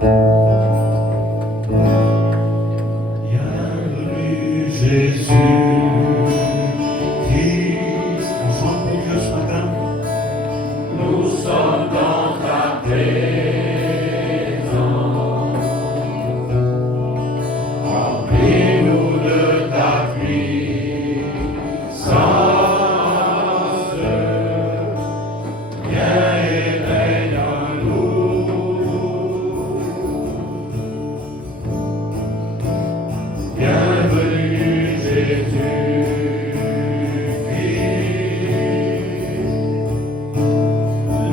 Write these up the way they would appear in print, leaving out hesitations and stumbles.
Bienvenue Jésus, qui, on chante pour Dieu ce matin, nous sommes dans ta présence. Remplis-nous de ta puissance. Viens et règne en nous. Bienvenue Jésus,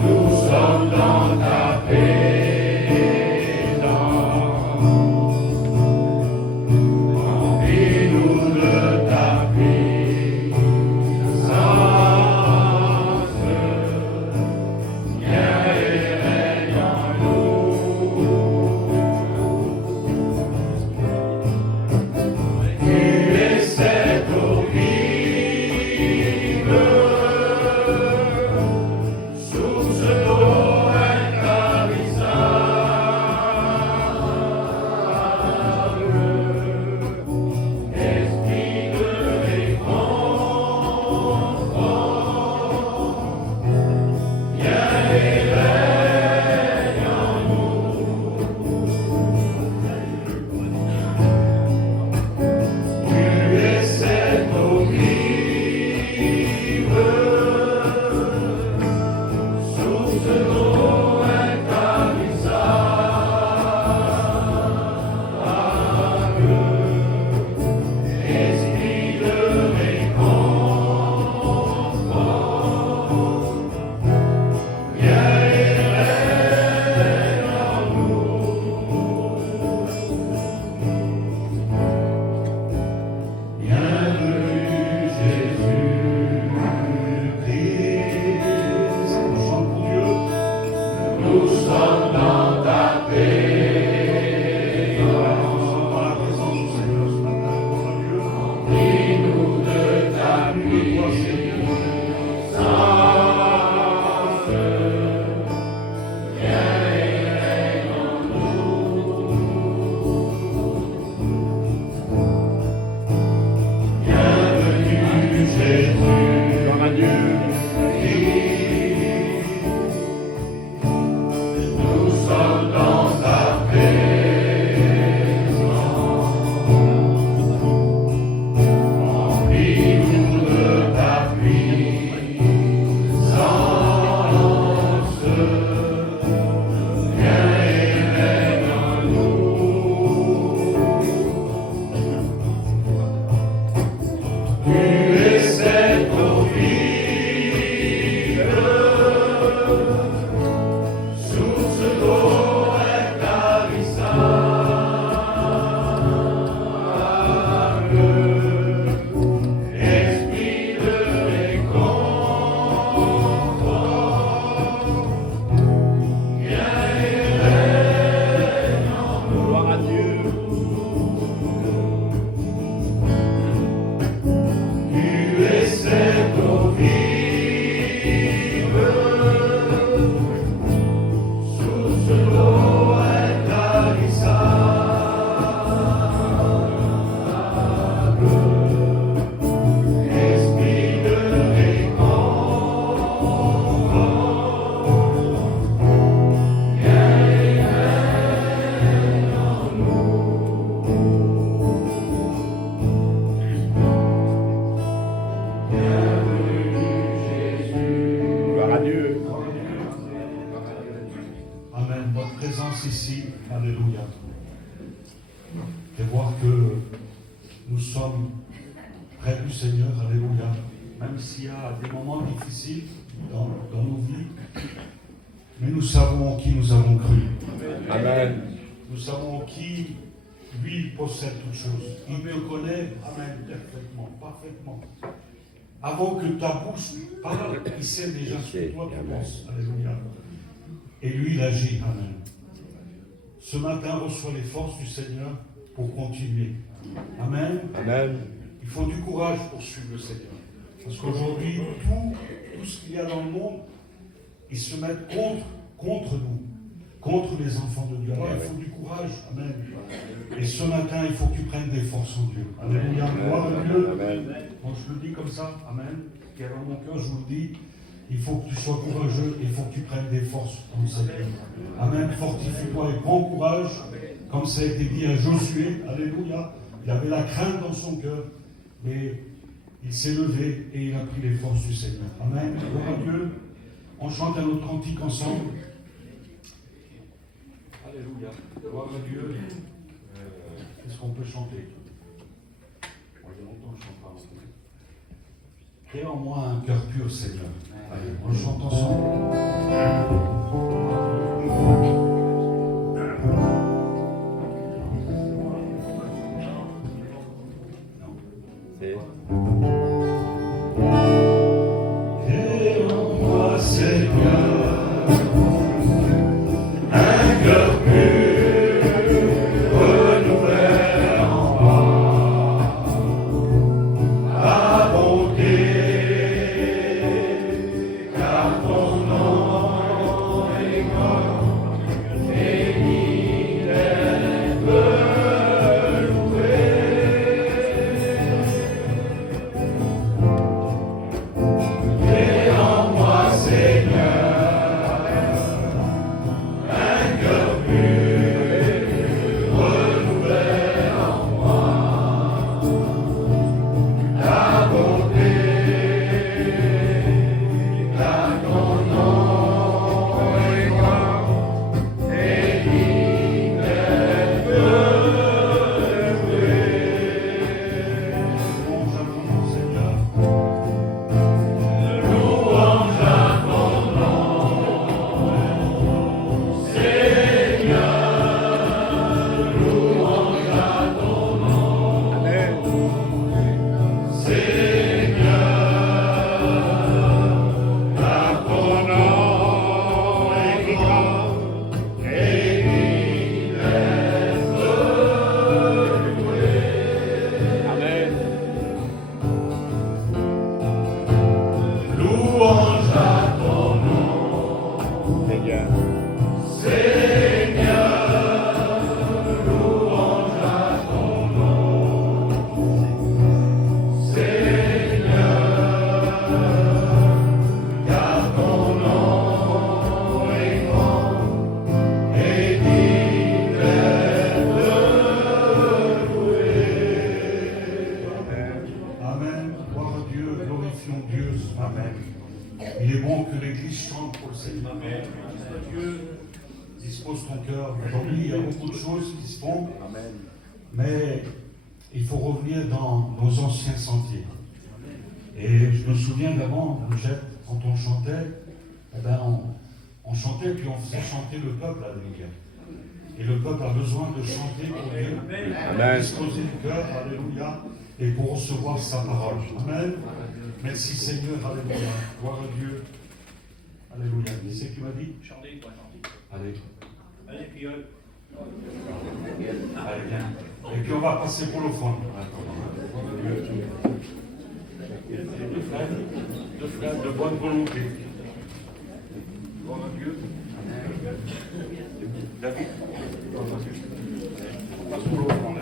nous sommes dans ta présence. Remplis-nous de ta puissance. Viens et règne en nous. Tu es cette eau vive, source d'eau intarissable. Esprit de réconfort, viens et règne en nous. Tu es cette eau vive, source d'eau intarissable. Esprit de réconfort, viens et règne en nous. Bienvenue Jésus-Christ, on chante pour Dieu. Nous sommes dans ta présence. Nous sommes dans la présence du Seigneur ce matin, gloire à Dieu. Remplis-nous de ta puissance. Viens et règne en nous. Bienvenue Jésus, gloire à Dieu. Nous sommes dans ta présence. Remplis-nous de ta puissance. Viens et règne en nous. Tu es cette eau vive, source d'eau intarissable. Esprit de réconfort, viens et règne en nous. Gloire à Dieu. Tu es cette eau vive, source d'eau intarissable. Esprit de réconfort, viens et règne en nous. Gloire à Dieu. Amen. Votre présence ici, alléluia. Et voir que nous sommes près du Seigneur, alléluia. Même s'il y a des moments difficiles dans nos vies, mais nous savons en qui nous avons cru. Amen. Nous savons en qui, lui, il possède toutes choses. Il me connaît, amen, parfaitement. Avant que ta bouche parle, il sait déjà ce que toi tu penses. Alléluia. Et lui, il agit. Amen. Ce matin, reçois les forces du Seigneur pour continuer. Amen. Amen. Il faut du courage pour suivre le Seigneur. Parce qu'aujourd'hui, tout ce qu'il y a dans le monde, ils se mettent contre nous, contre les enfants de Dieu. Alors il faut du courage. Amen. Et ce matin, il faut que tu prennes des forces en Dieu. Alléluia. Gloire à Dieu. Quand je le dis comme ça, Amen, qui est dans mon cœur, je vous le dis, il faut que tu sois courageux, il faut que tu prennes des forces comme ça. Amen. Fortifie-toi et prends courage, comme ça a été dit à Josué. Alléluia. Il avait la crainte dans son cœur, mais il s'est levé et il a pris les forces du Seigneur. Amen. Gloire à Dieu. On chante un autre cantique ensemble. Alléluia. Gloire à Dieu. Qu'est-ce qu'on peut chanter? Moi, il y a longtemps que je ne chante pas. Crée en moi un cœur pur, Seigneur. Allez, on le chante ensemble. Crée en moi, Seigneur, un cœur pur, renouvelé en moi, ta bonté, car ton nom est grand, béni d'être loué. Crée en moi, Seigneur, un cœur pur, renouvelé en moi, ta bonté, car ton nom est grand, et digne d'être loué. Louange à ton nom, Seigneur. Louange à ton nom, Seigneur. Louange à ton nom, Seigneur. Car ton nom est grand et digne d'être loué. Louange à ton nom, Seigneur. Louange à ton nom, Seigneur. Car ton nom est grand et digne d'être loué. Amen. Gloire à Dieu, glorifions Dieu. Amen. Il est bon que l'Église chante pour le Seigneur. Amen. Dieu dispose ton cœur. Aujourd'hui, il y a beaucoup de choses qui se font. Amen. Mais il faut revenir dans nos anciens sentiers. Et je me souviens d'avant, quand on chantait, eh ben on chantait puis on faisait chanter le peuple à Alléluia. Et le peuple a besoin de chanter pour Dieu, Amen. disposer le cœur, Alléluia, et pour recevoir sa parole. Amen. Merci Seigneur, Alléluia. Gloire à Dieu. Alléluia. C'est ce que tu m'as dit? Chanter, toi, chanter. Allez. Allez, criole. Allez, viens. Et puis on va passer pour l'offrande. Deux frères de bonne volonté. Gloire à Dieu. David, on passe pour l'offrande.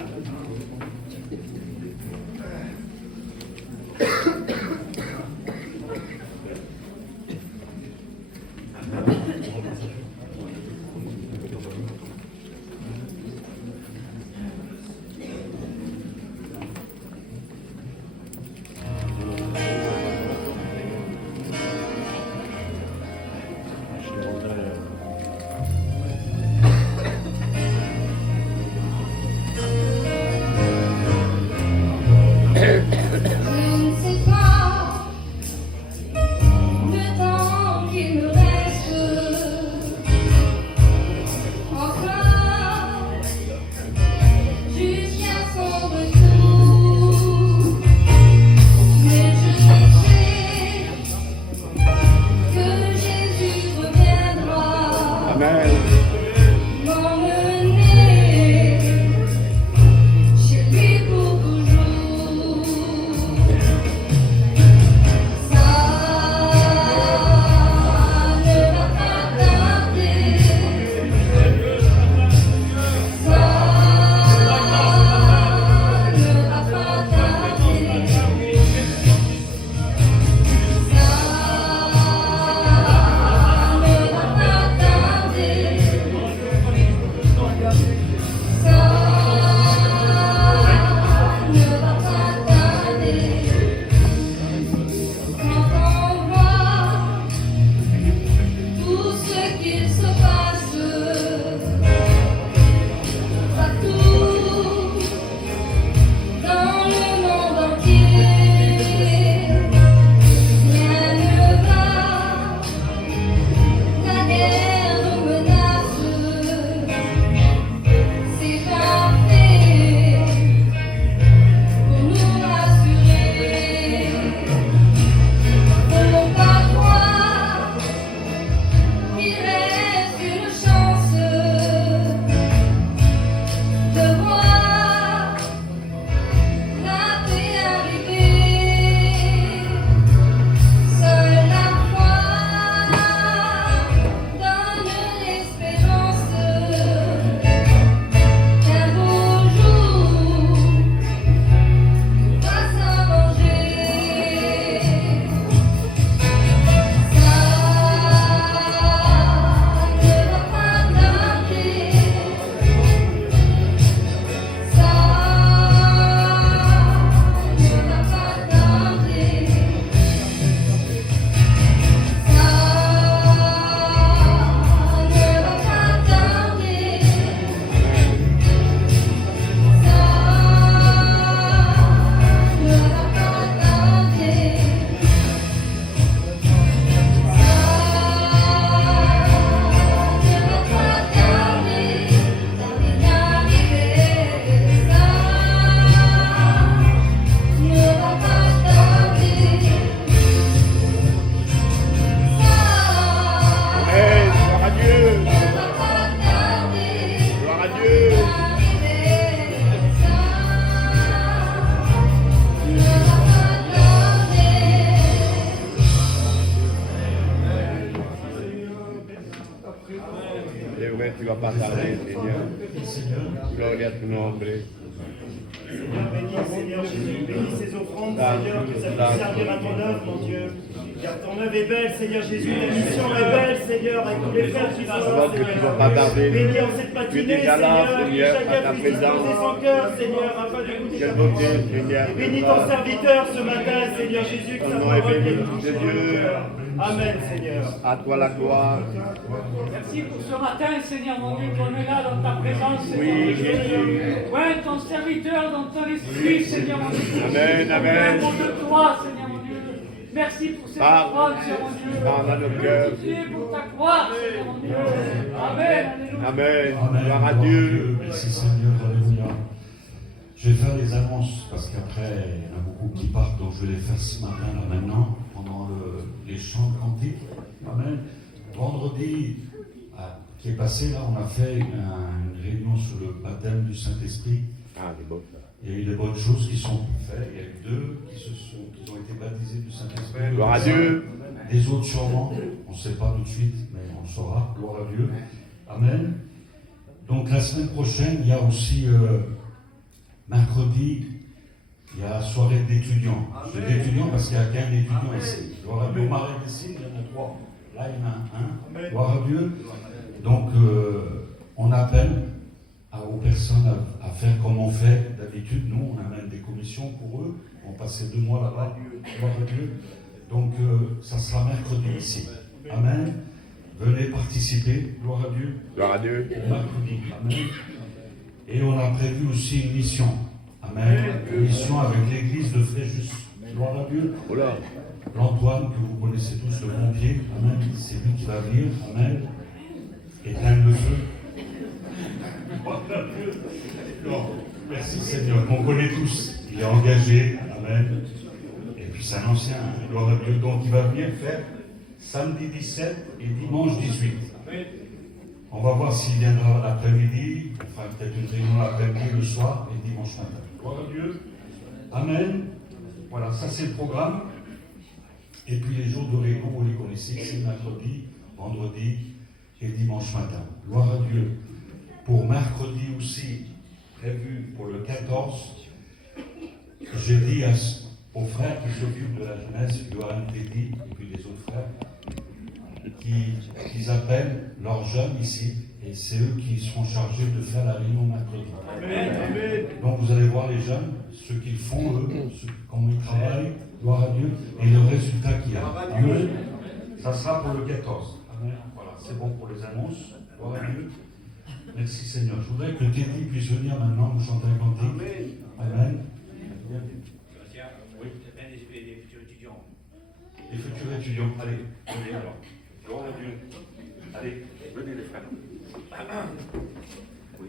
va pas tarder, Seigneur. Seigneur. Gloria a tu nombre. Seigneur, bénis, Seigneur Jésus, bénis ces offrandes, Seigneur, que ça puisse servir à ton œuvre, mon Dieu. Car ton œuvre est belle, Seigneur Jésus, ta mission est belle, Seigneur, avec tous les frères qui sont là, Que tu ne vas Seigneur. pas tarder. Bénis en cette Tu es matinée, déjà là, Seigneur, que Seigneur, à chacun ta puisse disposer présence. son cœur, Seigneur, afin de goûter ta Quelle beauté, parole. Seigneur. Et bénis ton serviteur ce matin, Seigneur Jésus, que Ton sa nom est parole béni, vienne toucher Dieu. nos cœurs. Amen, Seigneur. À toi la gloire. Merci pour ce matin, Seigneur mon Dieu, qu'on est là dans ta présence, Seigneur. Oui, Jésus. Ouais, ton serviteur dans ton esprit, Seigneur mon Dieu. Amen, amen. Au nom de toi, Seigneur mon Dieu. Merci pour cette Parle. offrande, Seigneur mon Dieu. Parle à nos cœurs. Merci pour ta gloire, Seigneur mon Dieu. Amen. Alléluia. Amen. Amen. Gloire à Dieu. Merci Seigneur, alléluia. Je vais faire les annonces parce qu'après, il y en a beaucoup qui partent, donc je vais les faire ce matin, là maintenant, pendant les chants de cantiques. Amen. Vendredi qui est passé, là, on a fait une réunion sur le baptême du Saint-Esprit. Ah, c'est beau. Il y a eu des bonnes choses qui sont faites. Il y a eu 2 qui ont été baptisés du Saint-Esprit. Gloire à Dieu. Des autres sûrement, on ne sait pas tout de suite, mais on le saura. Gloire à Dieu. Amen. Donc la semaine prochaine, il y a aussi mercredi, il y a soirée d'étudiants. Je dis d'étudiants parce qu'il n'y a qu'un étudiant ici. Gloire à Dieu. Au Marais des Signes, il y en a 3. Là, il y en a un. Gloire à Dieu. Donc on appelle aux personnes à faire comme on fait d'habitude. Nous, on amène des commissions pour eux. On passait 2 mois là-bas. Gloire à Dieu. Donc ça sera mercredi ici. Amen. Venez participer. Gloire à Dieu. Gloire à Dieu. Mercredi. Amen. Et on a prévu aussi une mission. Amen. Une mission avec l'église de Fréjus. Gloire à Dieu. Oh là. L'Antoine, que vous connaissez tous, le pompier. Amen. C'est lui qui va venir. Amen. Éteindre le feu. Gloire à Dieu. Non. Merci Seigneur. Qu'on connaît tous. Il est engagé. Amen. Et puis c'est un ancien. Gloire à Dieu. Donc il va venir faire samedi 17 et dimanche 18. On va voir s'il viendra l'après-midi, on fera peut-être une réunion l'après-midi, le soir et dimanche matin. Gloire à Dieu. Amen. Voilà, ça c'est le programme. Et puis les jours de réunion, vous les connaissez, c'est mercredi, vendredi et dimanche matin. Gloire à Dieu. Pour mercredi aussi, prévu pour le 14, j'ai dit aux frères qui s'occupent de la jeunesse, Johan Teddy et puis les autres frères, qu'ils appellent leurs jeunes ici, et c'est eux qui seront chargés de faire la réunion mercredi. Amen. Donc vous allez voir les jeunes, ce qu'ils font, eux, comment ils travaillent, gloire à Dieu, et le résultat qu'il y a. Amen. Ça sera pour le 14. Amen. Voilà, c'est bon pour les annonces. Gloire à Dieu. Merci Seigneur. Je voudrais que Teddy puisse venir maintenant nous chanter un cantique. Amen. Oui, des futurs étudiants. Les futurs étudiants, allez, venez alors. Gloire à Dieu. Allez, venez les frères. Oui.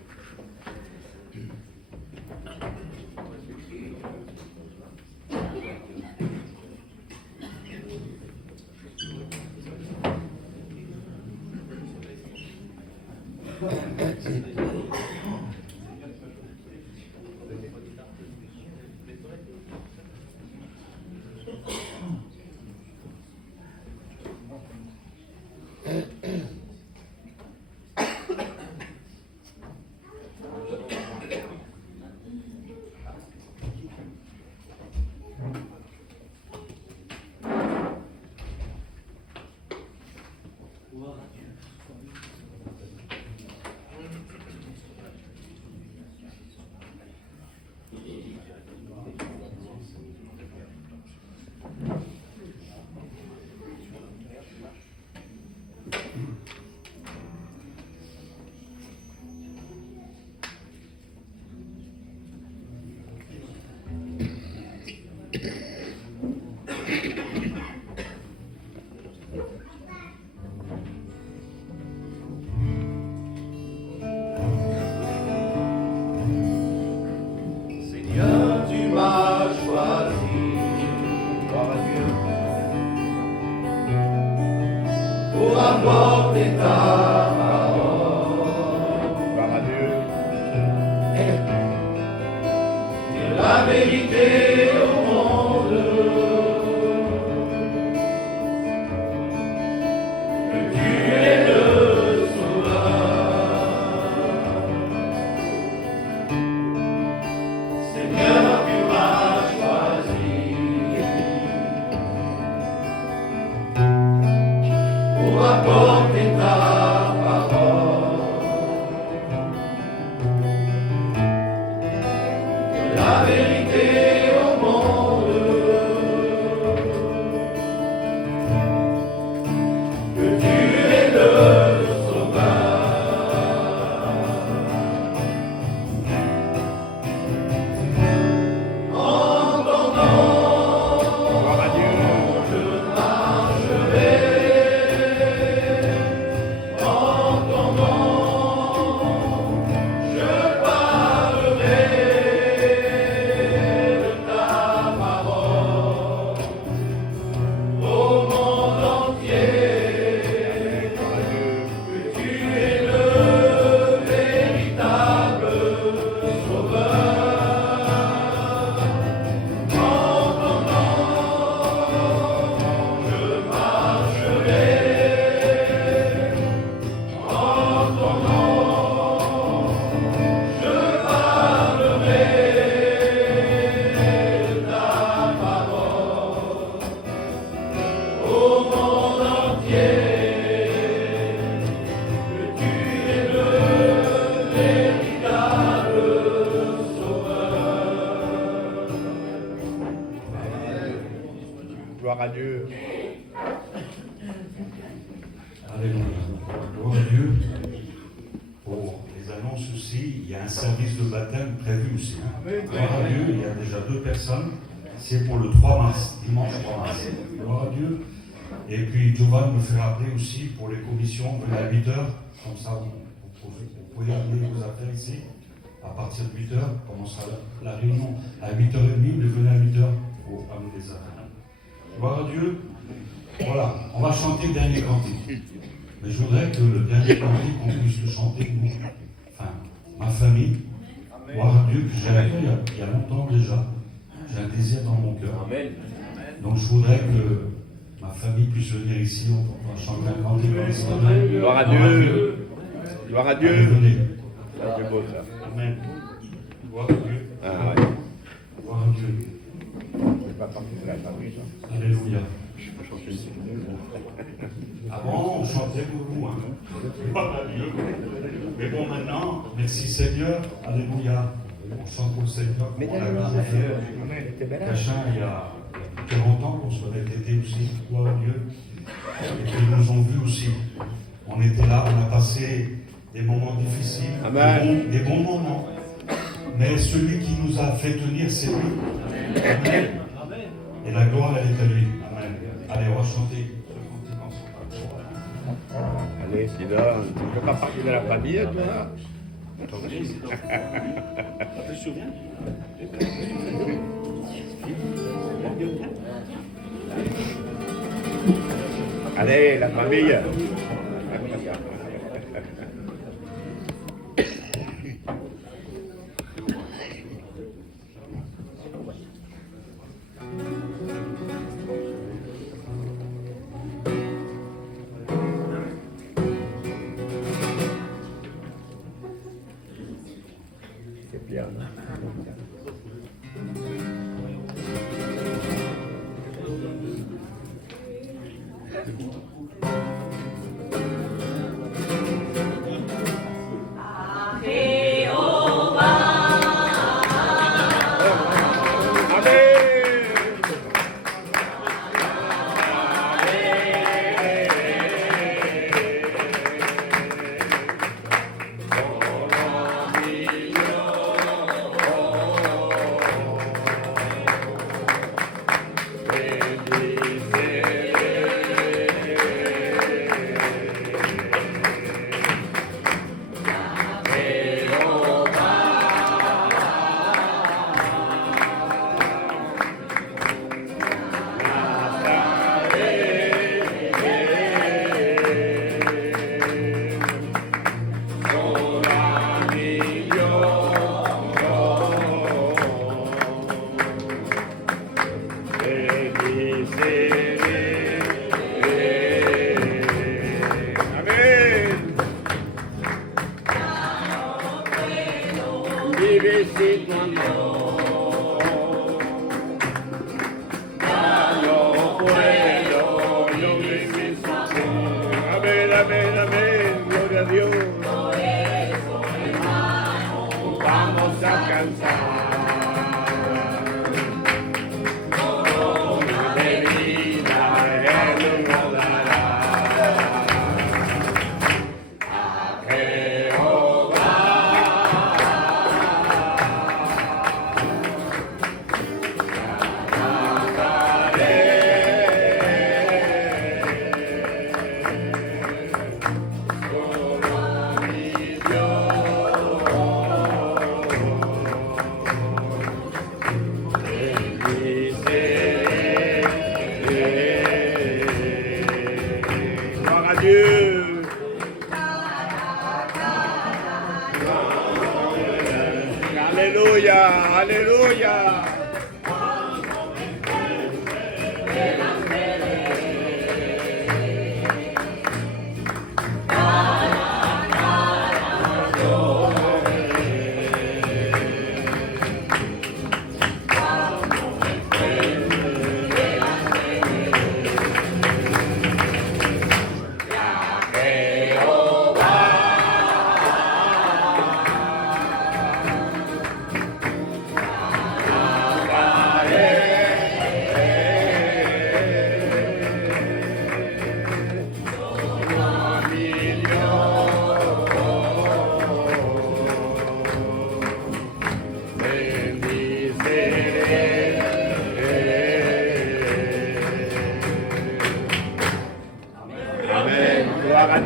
Seigneur, tu m'as choisi. Gloire à Dieu. Pour apporter ta parole. Gloire à Dieu. Dire la vérité au monde. Que tu es le sauveur. Gloire à Dieu. Alléluia. Gloire à Dieu. Pour les annonces aussi, il y a un service de baptême prévu aussi. Gloire à Dieu, il y a déjà 2 personnes. C'est pour le 3 mars, dimanche 3 mars. Gloire à Dieu. Et puis Jovan me fait rappeler aussi pour les commissions, venez à 8h, comme ça vous pouvez amener vos affaires ici. À partir de 8h, commencera la réunion à 8h30, mais venez à 8h pour amener des affaires. Gloire à Dieu. Voilà, on va chanter le dernier cantique. Mais je voudrais que le dernier cantique, on puisse le chanter, nous, enfin, ma famille. Gloire à Dieu, que j'ai appris il y a longtemps déjà. J'ai un désir dans mon cœur. Donc je voudrais que ma famille puisse venir ici, on va chanter un cantique. Gloire à Dieu. Gloire à Dieu. Allez, venez. C'est beau ça. Amen. Gloire à Dieu. Ah ouais. Gloire à Dieu. C'est pas parti de la famille, ça. Alléluia. Je peux chanter une seconde. Avant, on chantait beaucoup. Hein. Gloire à Dieu. Mais bon, maintenant, merci Seigneur. Alléluia. On chante pour le Seigneur. Mais On a d'ailleurs, gardé Cachin, il y a 40 ans qu'on se été aussi. Gloire à Dieu. Et puis ils nous ont vus aussi. On était là, on a passé des moments difficiles, Amen. des bons moments. Mais celui qui nous a fait tenir, c'est lui. Amen. Et la gloire, elle est à lui. Amen. Allez, on va chanter. Allez, Sida, tu ne fais pas partie de la famille, toi? Tu te souviens? Allez, la famille. C'est bien. Amén, amén, gloria a Dios. Vamos a cantar.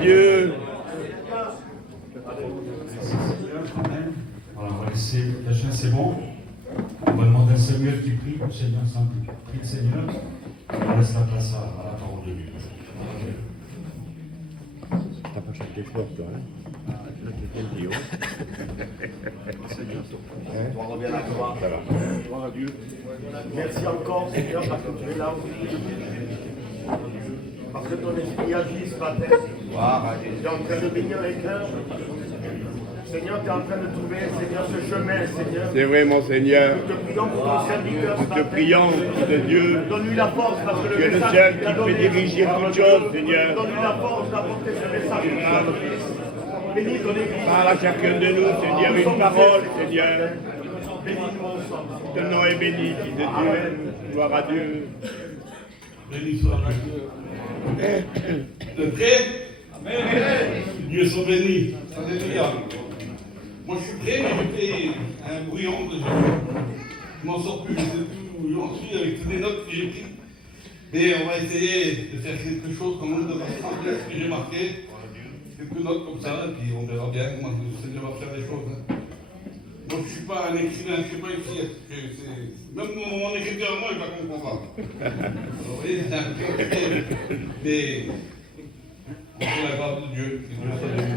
Dieu. Quand même. Voilà, on va laisser la chaîne, c'est bon. On va demander à Samuel qui prie, le Seigneur Saint-Luc. Prie le Seigneur, on laisse la place à la parole de Dieu. T'as pas chanté fort, toi, hein? On revient à la gloire. Gloire à Dieu. Merci encore, Seigneur, parce que tu es là aussi. Parce que ton esprit agit ce matin. Tu es en train de bénir les cœurs. Seigneur, tu es en train de trouver, Seigneur, ce chemin, Seigneur. C'est vrai, mon Seigneur. Nous te prions pour ton serviteur ce Nous te matin. prions, Fils de Dieu. Donne-lui la force parce que Tu es le message seul qu'il a qui peut donné, diriger Seigneur, toutes choses, Seigneur. Donne-lui la force d'apporter ce message de ton Fils. Bénis ton Église. Parle à chacun de nous, Seigneur, une parole, Seigneur. Bénis-nous ensemble. Ton nom est béni, Fils de Dieu. Gloire à Dieu. Béni soit Dieu. Vous êtes prêts? Amen. Dieu soit béni. Alléluia. Moi je suis prêt, mais j'ai fait un brouillon. Je m'en sors plus, je sais plus où j'en suis avec toutes les notes que j'ai prises. Mais on va essayer de faire quelque chose quand même de rassembler ce que j'ai marqué. Quelques notes comme ça, et puis on verra bien comment le Seigneur va faire les choses. Hein. Moi je ne suis pas un écrivain, je ne sais pas écrire. Même mon écriture à moi, il va comprendre. Vous voyez, c'est un peu compliqué. Mais on fait la grâce de Dieu, que Dieu soit béni.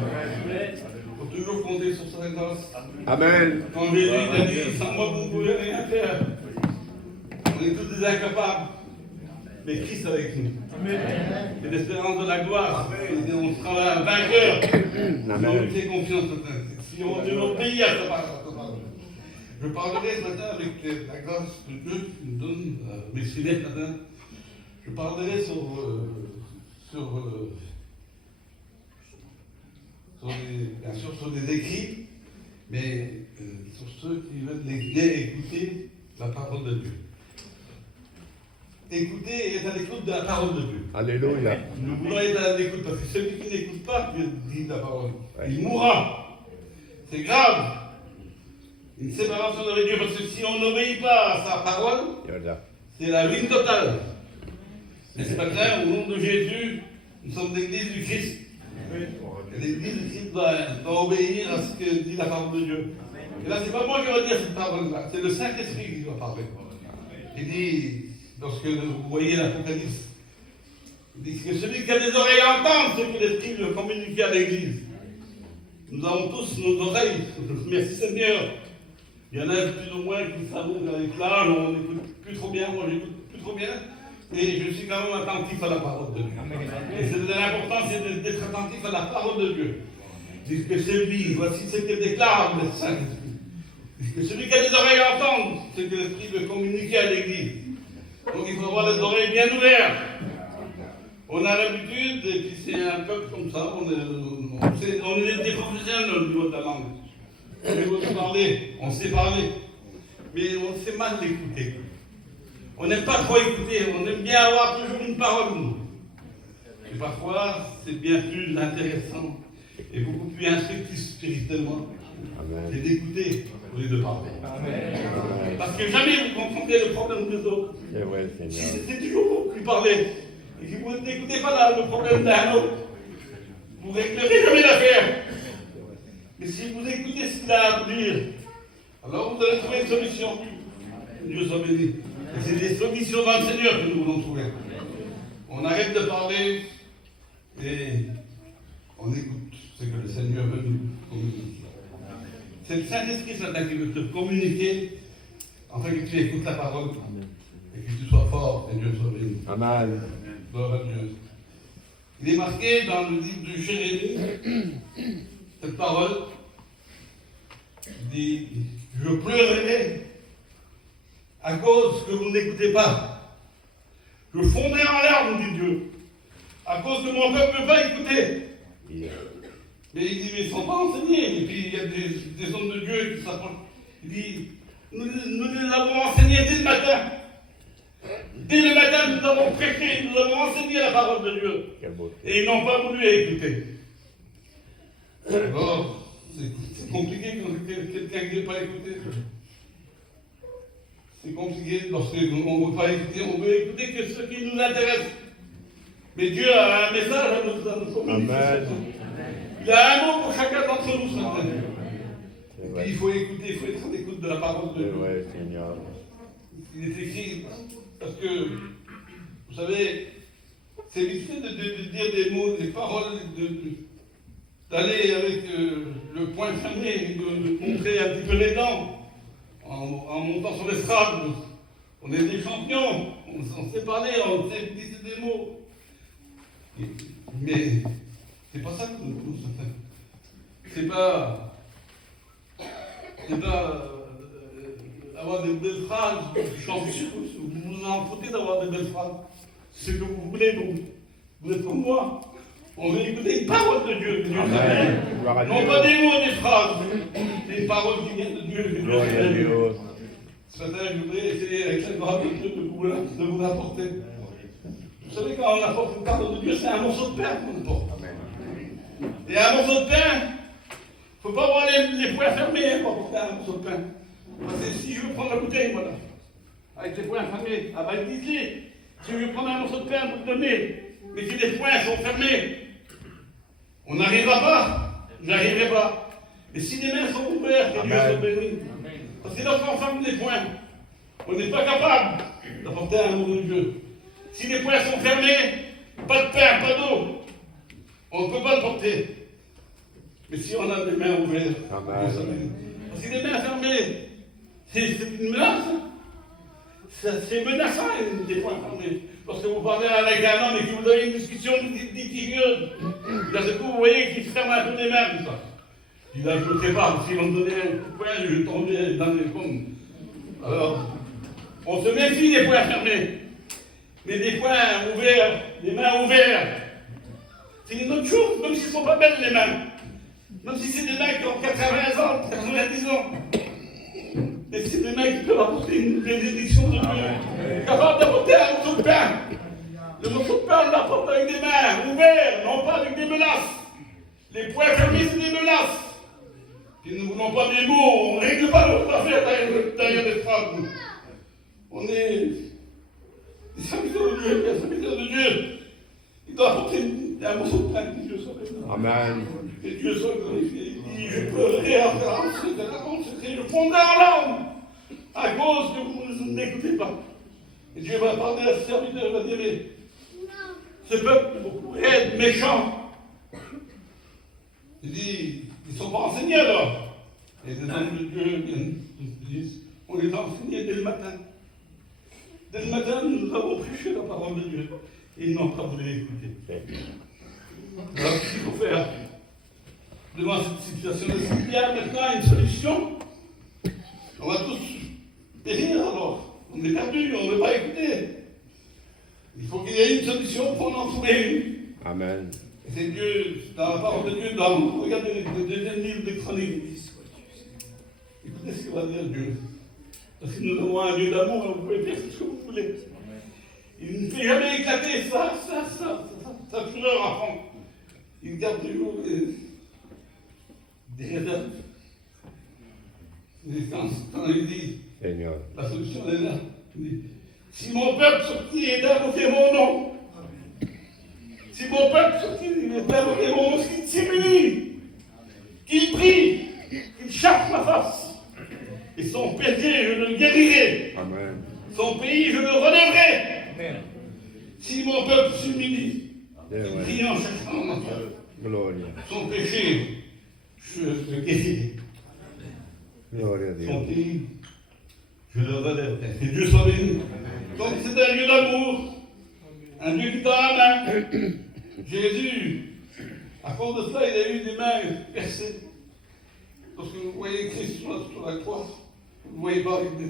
Il faut toujours compter sur sa grâce. Amen. Quand Jésus a dit, sans moi vous ne pouvez rien faire. On est tous des incapables. Mais Christ avec nous. C'est l'espérance de la gloire. Et on sera un vainqueur. Si on fait confiance, si on obéit à sa parole. Je parlerai ce matin avec la grâce de Dieu qui nous donne m'exprimer ce matin. Je parlerai bien sûr sur des écrits, mais sur ceux qui veulent bien écouter la parole de Dieu. Écouter et être à l'écoute de la parole de Dieu. Alléluia. Nous voulons être à l'écoute parce que celui qui n'écoute pas dit la parole, il mourra. C'est grave. Une séparation de Dieu parce que si on n'obéit pas à sa parole, c'est la ruine totale. Mais ce matin, au nom de Jésus, nous sommes l'église du Christ. Et l'église du Christ doit obéir à ce que dit la parole de Dieu. Et là, c'est pas moi qui vais dire cette parole-là, c'est le Saint-Esprit qui doit parler. Il dit, lorsque vous voyez l'Apocalypse, il dit que celui qui a des oreilles à entendre ce que l'Esprit veut communiquer à l'église. Nous avons tous nos oreilles. Merci Seigneur. Il y en a plus ou moins qui savent avec l'âge, on n'écoute plus trop bien, moi j'écoute plus trop bien. Et je suis quand même attentif à la parole de Dieu. Et l'important, c'est d'être attentif à la parole de Dieu. Puisque celui, voici ce que déclare le Saint-Esprit. Puisque celui qui a des oreilles à entendre, ce que l'Esprit veut communiquer à l'Église. Donc il faut avoir les oreilles bien ouvertes. On a l'habitude, et puis c'est un peuple comme ça, on est des professionnels au niveau de la langue. Au niveau de parler, on sait parler. Mais on sait mal l'écouter. On n'aime pas trop écouter, on aime bien avoir toujours une parole. Et parfois, c'est bien plus intéressant et beaucoup plus instructif spirituellement. C'est d'écouter au lieu de parler. Amen. Parce que jamais vous confrontez le problème des autres. C'est vrai, Seigneur. C'est toujours vous qui parlez. Et si vous n'écoutez pas le problème d'un autre, vous ne réglerez jamais l'affaire. Mais si vous écoutez ce qu'il a à vous dire, alors vous allez trouver une solution. Dieu soit béni. Et c'est des solutions dans le Seigneur que nous voulons trouver. On arrête de parler et on écoute ce que le Seigneur veut nous communiquer. C'est le Saint-Esprit ce matin qui veut te communiquer afin que tu écoutes la parole et que tu sois fort et Dieu soit béni. Amen. Gloire à Dieu. Il est marqué dans le livre de Jérémie, cette parole, il dit, je pleurerai à cause que vous n'écoutez pas. Je fondrai en larmes, dit Dieu, à cause que mon peuple ne veut pas écouter. Mais il dit, mais ils ne sont pas enseignés. Et puis il y a des hommes de Dieu qui s'approchent. Il dit, nous les avons enseignés dès le matin. Dès le matin, nous avons prêché, nous avons enseigné la parole de Dieu. Et ils n'ont pas voulu écouter. Alors, c'est compliqué quand quelqu'un ne veut pas écouter. C'est compliqué lorsqu'on ne veut pas écouter. On veut écouter que ce qui nous intéresse. Mais Dieu a un message à nous communiquer. Amen. Il a un mot pour chacun d'entre nous ce matin. C'est Et vrai. puis il faut écouter, il faut être à l'écoute de la parole de C'est Dieu. vrai, Seigneur. Il est écrit, parce que, vous savez, c'est vite fait de dire des mots, des paroles, d'aller avec le poing fermé, de montrer un petit peu les dents, en montant sur l'estrade. On est des champions, on sait parler, on sait glisser des mots. Mais c'est pas ça que nous sommes. C'est pas avoir des belles phrases, chanter, vous vous en foutez d'avoir des belles phrases. C'est ce que vous voulez, vous êtes comme moi. On veut écouter une parole de Dieu. Que Dieu Amen. Gloire à non Dieu. pas des mots, des phrases, des paroles qui viennent de Dieu. Que Dieu Gloire à s'élève. Dieu. Ce matin, je voudrais essayer avec la grâce de Dieu de vous apporter. Vous savez, quand on apporte une parole de Dieu, c'est un morceau de pain qu'on apporte. Amen. Et un morceau de pain, il ne faut pas avoir les poings fermés pour apporter un morceau de pain. Parce que si je veux prendre la bouteille, voilà, avec les poings fermés, ah ben dites-le. Si je veux prendre un morceau de pain pour le donner, mais si les poings sont fermés, on n'arrivera pas. J'arriverai pas. Mais si les mains sont ouvertes, que Dieu Amen. soit béni. Parce que lorsqu'on ferme les poings, on n'est pas capable d'apporter un mot de Dieu. Si les poings sont fermés, pas de pain, pas d'eau, on ne peut pas le porter. Mais si on a les mains ouvertes, Amen. Dieu soit béni. Parce que les mains fermées, c'est une menace. C'est menaçant, des poings fermés. Lorsque vous parlez avec un homme et que vous avez une discussion litigieuse, d'un seul coup, vous voyez qu'il se ferme un peu les mains, tout ça. Il a, je ne sais pas, si on me donnait un coup de poing, je tombais dans les pommes. Alors, on se méfie des poings fermés. Mais des poings ouverts, les mains ouvertes, c'est une autre chose, même s'ils ne sont pas belles les mains. Même si c'est des mains qui ont 80 ans, 90 ans. Mais c'est des mains qui peuvent apporter une bénédiction de Dieu. Capable d'apporter un morceau de pain. Le morceau de pain, on l'apporte avec des mains ouvertes, non pas avec des menaces. Les poings fermés, c'est des menaces. Et nous ne voulons pas des mots, on ne règle pas notre affaire derrière les phrases. On est des serviteurs de Dieu, des serviteurs de Dieu. Il doit apporter un morceau de pain, que Dieu soit béni. Amen. Que Dieu soit glorifié. Il dit, je pleurerai en secret, je fondrai en larmes à cause que vous n'écoutez pas. Et Dieu va parler à ce serviteur, il va dire, mais ce peuple pourrait être méchant. Il dit, ils ne sont pas enseignés alors. Et les hommes de Dieu disent, on les a enseignés dès le matin. Dès le matin, nous avons prêché la parole de Dieu. Et ils n'ont pas voulu écouter. Alors, qu'est-ce qu'il faut faire devant cette situation? Est-ce qu'il y a maintenant une solution? On va tous périr alors. On est perdu, on ne veut pas écouter. Il faut qu'il y ait une solution pour en trouver une. Amen. Et c'est Dieu, dans la parole de Dieu, regardez le deuxième livre des Chroniques. Écoutez ce que va dire Dieu. Parce que nous avons un Dieu d'amour, vous pouvez faire ce que vous voulez. Il ne fait jamais éclater sa fureur à fond. Il garde toujours des réserves. Et quand il dit, Seigneur. la solution est là. Il dit, si mon peuple sorti est invoqué mon nom, si mon peuple sorti est invoqué mon nom, qu'il s'humilie, qu'il prie, qu'il cherche ma face, et son péché, je le guérirai. Amen. Son pays, je le relèverai. Si mon peuple s'humilie, C'est qu'il vrai. prie en cherchant ma face, Gloria. son péché, je le guérirai. Gloria a Son Dieu. pays, je le relèverai. Que Dieu soit béni. Donc c'est un Dieu d'amour, un Dieu qui tend la main. Jésus, à cause de cela, il a eu des mains percées. Lorsque vous voyez Christ sur la croix, vous ne voyez pas avec des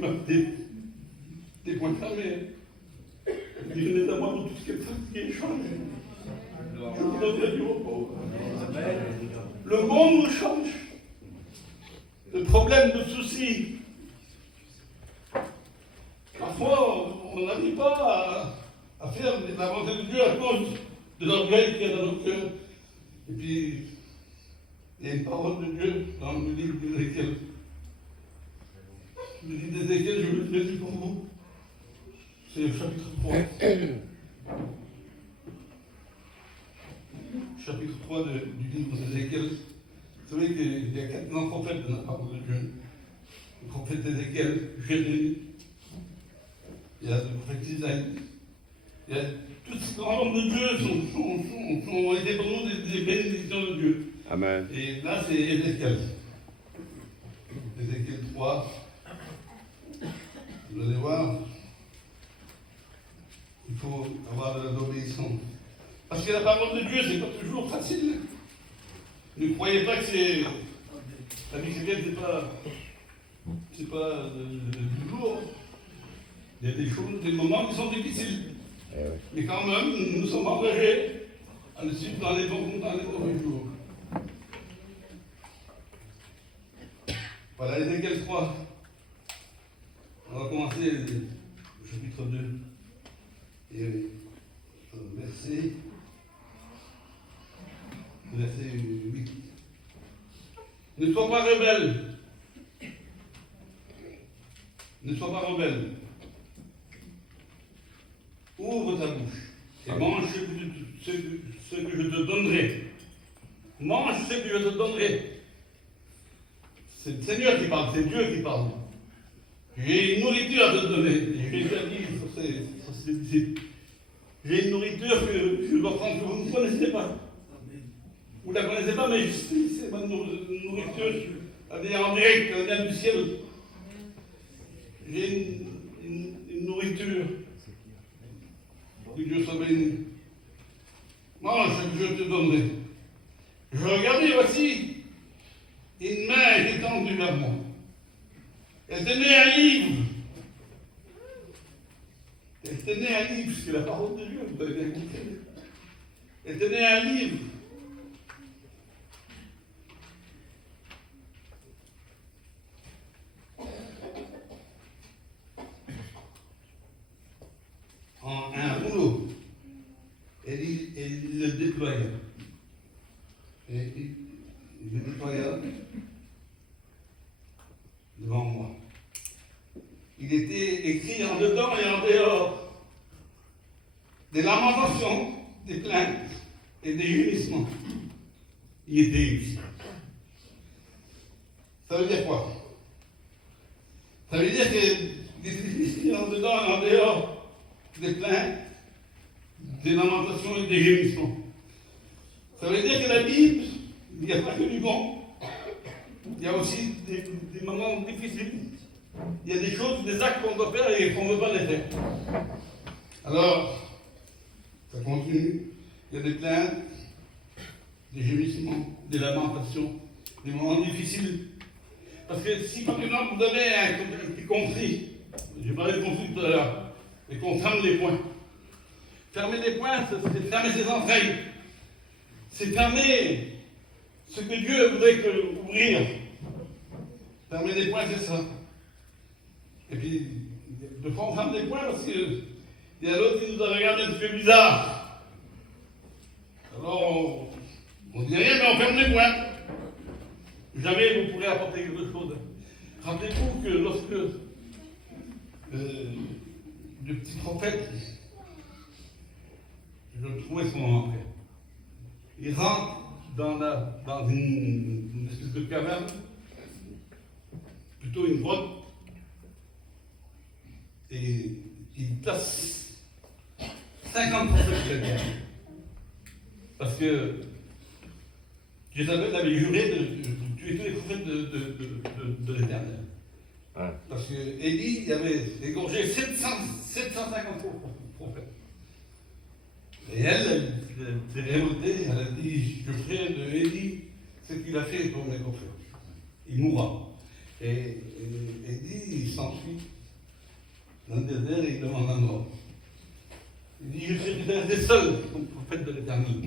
poings fermés. Il dit, venez à moi, vous tous qui êtes fatigués, changez. Je vous donnerai du repos. Le monde nous change. Le problème de soucis. Parfois, on n'arrive pas à faire la volonté de Dieu à cause de l'orgueil qu'il y a dans nos cœurs. Et puis, il y a une parole de Dieu dans le livre d'Ézéchiel. Le livre d'Ézéchiel, je vais le lire pour vous. C'est le chapitre 3. chapitre 3 du livre d'Ézéchiel. Vous savez qu'il y a 4 grands prophètes dans la parole de Dieu. Le prophète Ézéchiel, Jérémie, il y a le prophète Isaïe, il y a tous ces grands hommes de Dieu ont été pour nous des bénédictions de Dieu. Amen. Et là, c'est Ézéchiel. Ézéchiel 3. Vous allez voir, il faut avoir de l'obéissance. Parce que la parole de Dieu, c'est pas toujours facile. Ne croyez pas que c'est. La vie chrétienne, c'est pas du jour. Il y a des choses, des moments qui sont difficiles. Mais quand même, nous sommes engagés à le suivre dans les bons jours. Voilà, Ézéchiel 3. On va commencer le chapitre 2. Et verset 8. Ne sois pas rebelle. Ne sois pas rebelle. Ouvre ta bouche et mange ce que je te donnerai. Mange ce que je te donnerai. C'est le Seigneur qui parle, c'est Dieu qui parle. J'ai une nourriture à te donner. J'ai déjà dit sur ses disciples. J'ai une nourriture que je dois prendre que vous ne connaissez pas. Vous ne la connaissez pas, mais c'est ma nourriture. Elle vient en direct, elle vient du ciel. J'ai une nourriture. Que Dieu soit béni. Mange ce que je te donnerai. Je regardais, voici, une main est étendue vers moi. Elle tenait un livre. Elle tenait un livre, c'est la parole de Dieu, vous avez bien compris. Elle tenait un livre. En un rouleau. Elle le déploya. Et il le déploya devant moi. Il était écrit en dedans et en dehors des lamentations, des plaintes et des gémissements. Il était écrit. Ça veut dire quoi? Ça veut dire qu'il était écrit en dedans et en dehors des plaintes, des lamentations et des gémissements. Ça veut dire que la Bible, il n'y a pas que du bon. Il y a aussi des moments difficiles. Il y a des choses, des actes qu'on doit faire et qu'on ne veut pas les faire. Alors, ça continue. Il y a des plaintes, des gémissements, des lamentations, des moments difficiles. Parce que si par exemple vous avez un petit conflit, j'ai parlé de conflit tout à l'heure, et qu'on ferme les poings. Fermer les poings, c'est fermer ses entrailles. C'est fermer ce que Dieu voudrait ouvrir. Fermer les poings, c'est ça. Et puis, de fois on ferme les poings parce qu'il y a l'autre qui nous a regardé un peu bizarre. Alors, on dit rien, mais on ferme les poings. Jamais vous pourrez apporter quelque chose. Rappelez-vous que lorsque le petit prophète, je trouvais son nom après, il rentre dans une espèce de caverne, plutôt une grotte, et il place 50 prophètes chrétiens. Parce que Jézabel avait juré de tuer tous les prophètes de l'Éternel. Ouais. Parce que Élie avait égorgé 750 prophètes. Et elle s'est révoltée, elle a dit, je ferai de Élie ce qu'il a fait pour mes prophètes. Il mourra. Et Élie, il s'enfuit dans le désert et il demande la mort. Il dit, je suis resté seul comme prophète de l'Éternel.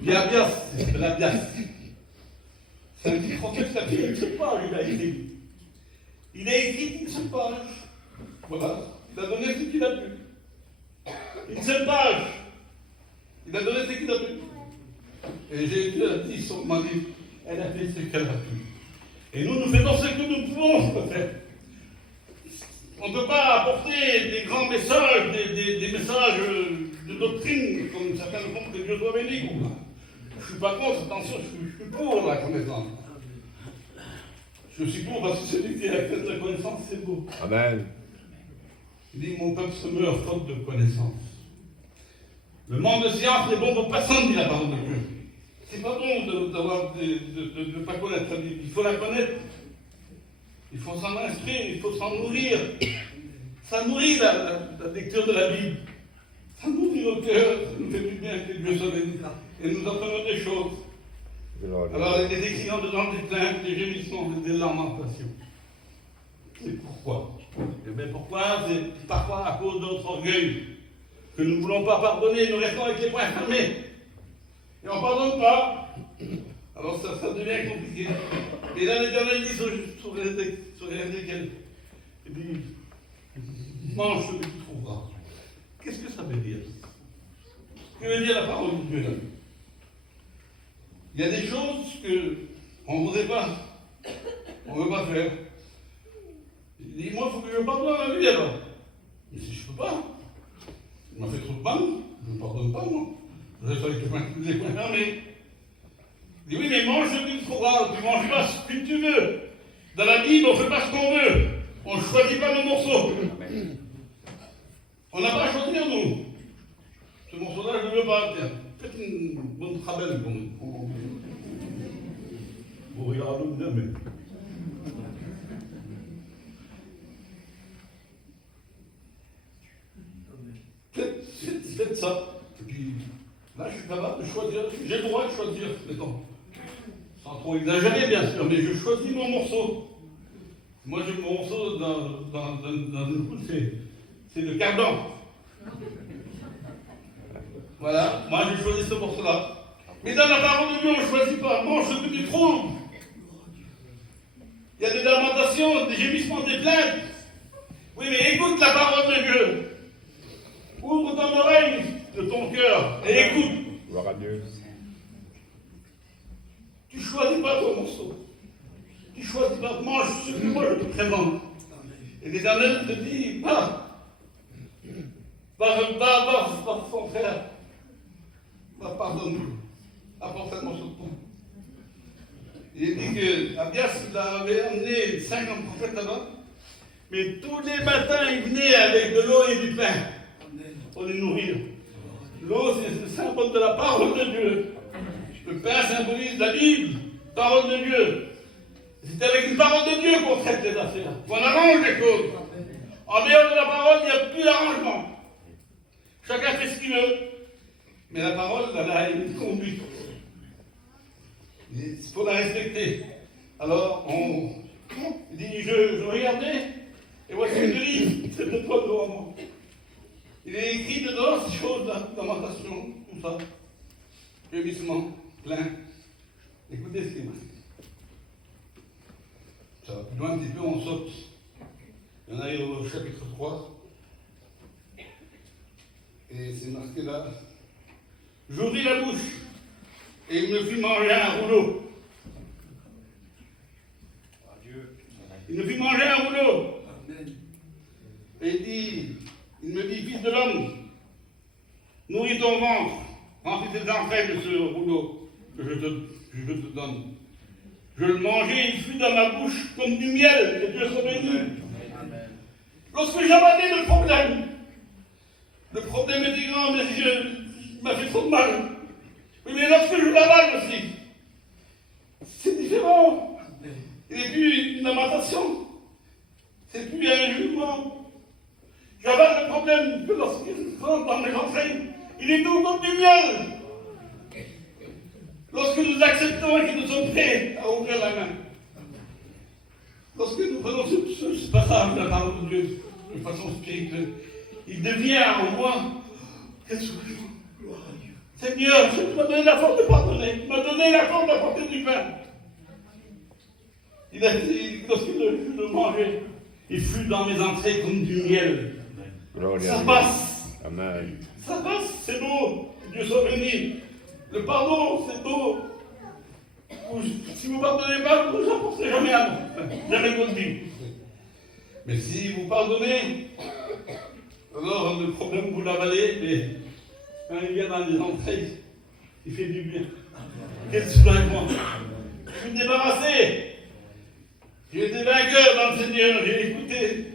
Biabias, c'est Biabias. C'est un petit prophète qui a fait une seule page, il a écrit. Il a écrit une seule page. Voilà. Il a donné ce qu'il a pu. Une seule page. Il a donné ce qu'il a pu. Et j'ai dit son mari, elle a fait ce qu'elle a pu. Et nous faisons ce que nous pouvons faire. On ne peut pas apporter des grands messages, des messages de doctrine, comme certains le font, que Dieu soit béni. Je ne suis pas contre, attention, je suis pour la connaissance. Je suis pour parce que celui qui accepte la connaissance, c'est beau. Amen. Il dit, mon peuple se meurt faute de connaissance. Le manque de science n'est bon pour personne, dit la parole de Dieu. C'est pas bon de ne pas connaître la Bible. Il faut la connaître. Il faut s'en instruire, il faut s'en nourrir. Ça nourrit la lecture de la Bible. Ça nourrit nos cœurs, ça nous fait du bien que Dieu soit béni. Et nous apprenons des choses. Alors, il y a des clients dedans, des plaintes, des gémissements, des lamentations. C'est pourquoi. Et bien pourquoi? C'est parfois à cause de notre orgueil que nous ne voulons pas pardonner, nous restons avec les poings fermés. Et on ne pardonne pas. Alors ça devient compliqué. Et là, l'Éternel dit sur Ézéchiel, il dit, mange ce que tu trouveras. Qu'est-ce que ça veut dire? Que veut dire la parole de Dieu là? Il y a des choses qu'on ne voudrait pas, on ne veut pas faire. Il dit, moi, il faut que je pardonne à lui alors. Mais si je ne peux pas, il m'a fait trop de mal, je ne pardonne pas, moi. Je reste avec les poings fermés. Il dit, oui, mais mange ce que tu trouveras, tu ne manges pas ce que tu veux. Dans la Bible, on ne fait pas ce qu'on veut. On ne choisit pas nos morceaux. On n'a pas à choisir, nous. Ce morceau-là, je ne le veux pas. Tiens, faites une bonne trabelle pour nous. Vous regardez bien, mais. Faites ça. Et puis, là, je suis capable de choisir. J'ai le droit de choisir, mettons. Sans trop exagérer, bien sûr, mais je choisis mon morceau. Moi, j'ai mon morceau dans une poule, c'est le cardan. Voilà, moi, j'ai choisi ce morceau-là. Mais dans la parole de Dieu, on ne choisit pas. Mange ce que tu trouves. Il y a des lamentations, des gémissements, des plaintes. Oui, mais écoute la parole de Dieu. Ouvre ton oreille de ton cœur et écoute. Gloire à Dieu. Tu ne choisis pas ton morceau. Tu ne choisis pas. Mange ce que moi je te présente. Et l'Éternel te dit, va, son frère. Va, pardonne-lui. Apporte un morceau de pain. Il dit que Abias avait emmené 50 prophètes là-bas, mais tous les matins il venait avec de l'eau et du pain pour les nourrir. L'eau, c'est le symbole de la parole de Dieu. Le pain symbolise la Bible, parole de Dieu. C'est avec une parole de Dieu qu'on traite les affaires, qu'on arrange les choses. En dehors de la parole, il n'y a plus d'arrangement. Chacun fait ce qu'il veut. Mais la parole, elle a une conduite. Il faut la respecter. Alors, il dit, je regardais, et voici le livre, c'est de toi devant moi. Il est écrit dedans ces choses-là, lamentation, tout ça, gémissement, plaint. Écoutez ce qu'il m'a dit. Ça va plus loin un petit peu, on saute. Il y en a au chapitre 3. Et c'est marqué là. J'ouvris la bouche et il me fit manger un rouleau. Il me fit manger un rouleau. Et il me dit, fils de l'homme, nourris ton ventre, remplis tes entrailles de ce rouleau que je te donne. Je le mangeai, il fut dans ma bouche comme du miel, et Dieu soit béni. Lorsque j'abattais le problème était grand, mes yeux, il m'a fait trop de mal. Oui, mais lorsque je l'avale aussi, c'est différent. Il n'est plus une lamentation, c'est plus un jugement. J'avale le problème que lorsqu'il rentre dans mes entrailles, il est tout comme du miel. Lorsque nous acceptons et que nous sommes prêts à ouvrir la main, lorsque nous prenons ce passage de la parole de Dieu de façon spirituelle, il devient en moi quelque chose. Gloire à Dieu. Seigneur, tu m'as donné la force de pardonner, tu m'as donné la force d'apporter du pain. Il a dit, lorsque je le mangeais, il fut dans mes entrailles comme du miel. Ça passe. Amen. Ça passe, c'est beau. Dieu soit béni. Le pardon, c'est beau. Si vous ne pardonnez pas, vous n'apporterez jamais à moi. Jamais votre vie. Mais si vous pardonnez, alors le problème, vous l'avalez, mais Quand il vient dans les entrailles, il fait du bien. Quel soulagement. Je suis débarrassé. J'ai été vainqueur dans le Seigneur, j'ai écouté.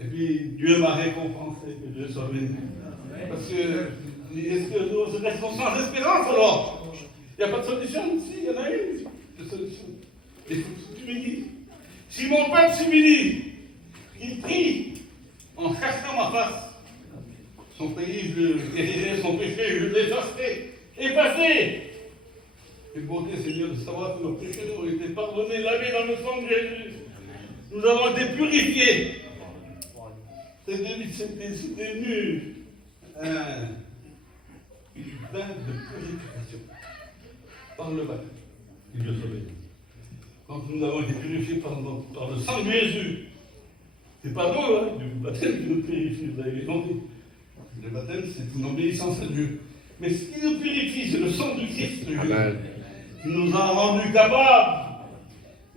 Et puis Dieu m'a récompensé, que Dieu soit béni. Parce que, est-ce que nous restons sans espérance alors? Il n'y a pas de solution? Si, il y en a une de solution. Il faut que tu m'humilis. Si mon peuple s'humilie, il prie en cachant ma face, son pays, je le guérirai, son péché, je l'effacerai. Effacé! Quelle beauté, Seigneur, de savoir que nos péchés ont été pardonnés, lavés dans le sang de Jésus. Nous avons été purifiés. C'est devenu un bain de purification par le baptême. Que Dieu soit béni. Donc nous avons été purifiés par le sang de Jésus. C'est pas nous, hein, le baptême qui nous purifie, vous avez compris. Le baptême, c'est une obéissance à Dieu. Mais ce qui nous purifie, c'est le sang du Christ, Jésus, qui nous a rendus capables.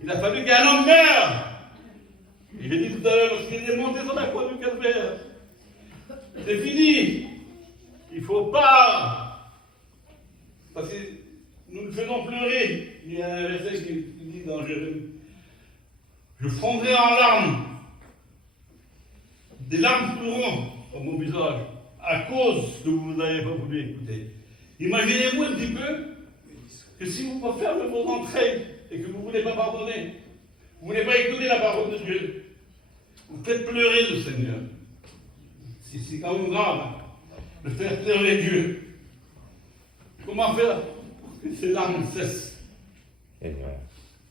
Il a fallu qu'un homme meure. Et j'ai dit tout à l'heure, lorsqu'il est monté sur la croix du calvaire, c'est fini. Il ne faut pas. Parce que nous le faisons pleurer. Il y a un verset qui dit dans Jérémie, je fondrai en larmes. Des larmes coulleront sur mon visage à cause que vous n'avez pas voulu écouter. Imaginez-vous un petit peu que si vous fermez vos entrailles et que vous ne voulez pas pardonner, vous ne voulez pas écouter la parole de Dieu, vous faites pleurer le Seigneur. C'est quand même grave de faire pleurer Dieu. Comment faire pour que ces larmes cessent?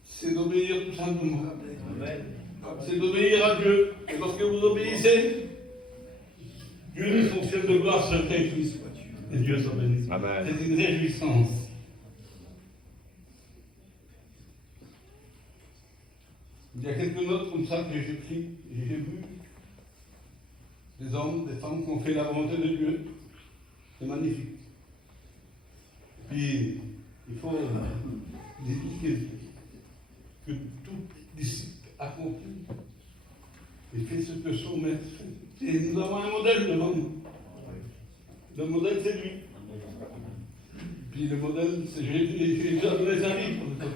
C'est d'obéir tout simplement. C'est d'obéir à Dieu. Et lorsque vous obéissez, Dieu dit son ciel de gloire se réjouit. Et Dieu soit béni. C'est une réjouissance. Il y a quelques notes comme ça que j'ai pris et j'ai vu des hommes, des femmes qui ont fait la volonté de Dieu. C'est magnifique. Et puis, il faut dire que tout disciple accompli et fait ce que son maître fait. Et nous avons un modèle devant nous. Le modèle, c'est lui. Puis le modèle, c'est Jésus. Jésus a donné sa vie pour nous.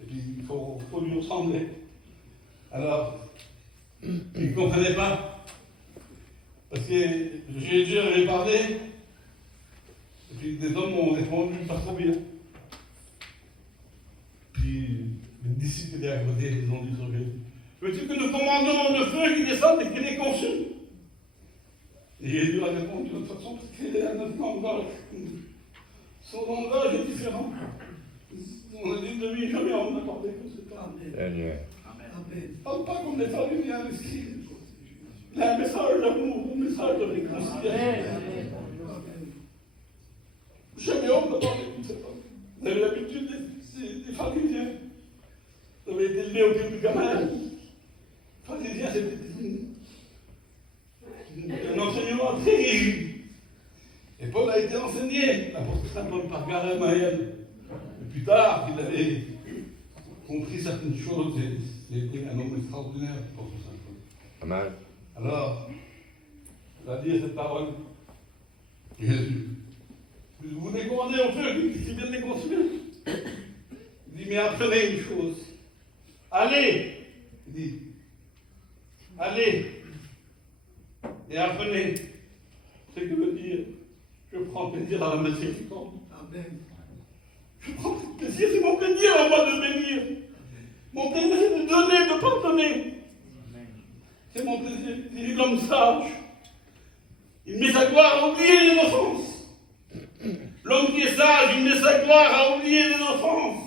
Et puis, il faut lui ressembler. Alors, il ne comprenait pas. Parce que Jésus avait parlé, et puis des hommes ont répondu pas trop bien. Puis les disciples étaient à côté, ils ont dit sur Jésus, veux-tu que nous commandons le feu qui descende et qui les consume? Et Jésus a répondu de toute façon, parce qu'il est à notre langage. Son langage est différent. On a dit de lui, jamais on n'a parlé que ce temps. Parle pas comme les pharisiens les scribes. Il a un message d'amour, un message de réconciliation. Jamais on n'a parlé comme ça. Vous avez l'habitude des pharisiens. Vous avez été élevé au pied du gamin. Les pharisiens, c'était un enseignement très rigide. Et Paul a été enseigné, l'apôtre Saint Paul, par Gamaliel. Et plus tard, il avait compris certaines choses et c'était un homme extraordinaire, l'apôtre Saint Paul. Amen. Alors, il a dit cette parole, Jésus, vous voulez commander au feu qui vient de les consommer? Il dit, mais apprenez une chose. Allez, il dit, allez, et apprenez ce que veut dire, je prends plaisir à la miséricorde. Amen. Je prends plaisir, c'est mon plaisir à moi de bénir. Mon plaisir, c'est de donner, de pardonner. C'est mon plaisir. Il est l'homme sage. Il met sa gloire à oublier les offenses. L'homme qui est sage, il met sa gloire à oublier les offenses.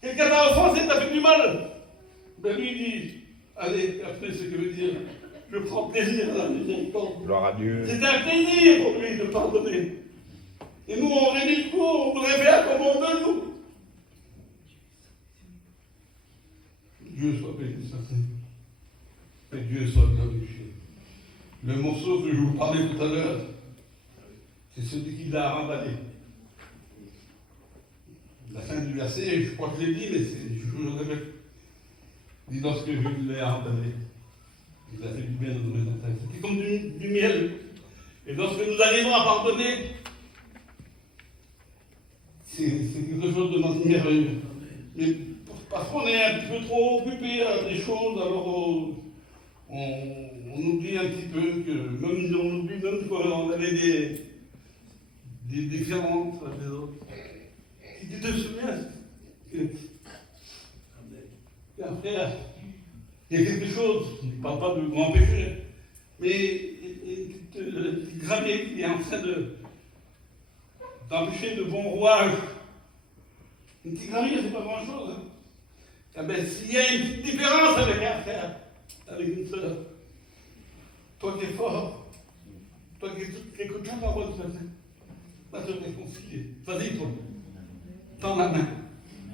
Quelqu'un t'a offensé, t'a fait du mal. Ben lui, il dit, allez, apprenez ce que veut dire. Je prends plaisir à la miséricorde. Gloire à Dieu. C'est un plaisir pour lui de pardonner. Et nous, on réunit le coup, on voudrait faire comme on veut, nous. Dieu soit béni, ça c'est. Que Dieu soit glorifié. Le morceau que je vous parlais tout à l'heure, c'est celui qui l'a remballé. La fin du verset, je crois que je l'ai dit, mais je le répète. Il dit lorsque je l'ai remballé, il a fait du bien dans mes entrailles. C'était comme du miel. Et lorsque nous arrivons à pardonner, c'est quelque chose de merveilleux. Mais parfois on est un petit peu trop occupé à des choses, alors on oublie un petit peu que, même on oublie même qu'on avait des différences avec les autres. Si tu te souviens qu'un frère, il y a quelque chose, je ne parle pas de grand péché, mais une gravité qui est en train d'empêcher de bon rouage. Une petite gravité, c'est pas grand-chose. Hein. Ah ben, s'il y a une petite différence avec un frère, avec une sœur, toi qui es fort, toi qui écoutes la parole ce matin, va te réconcilier. Vas-y, toi. Tends la main.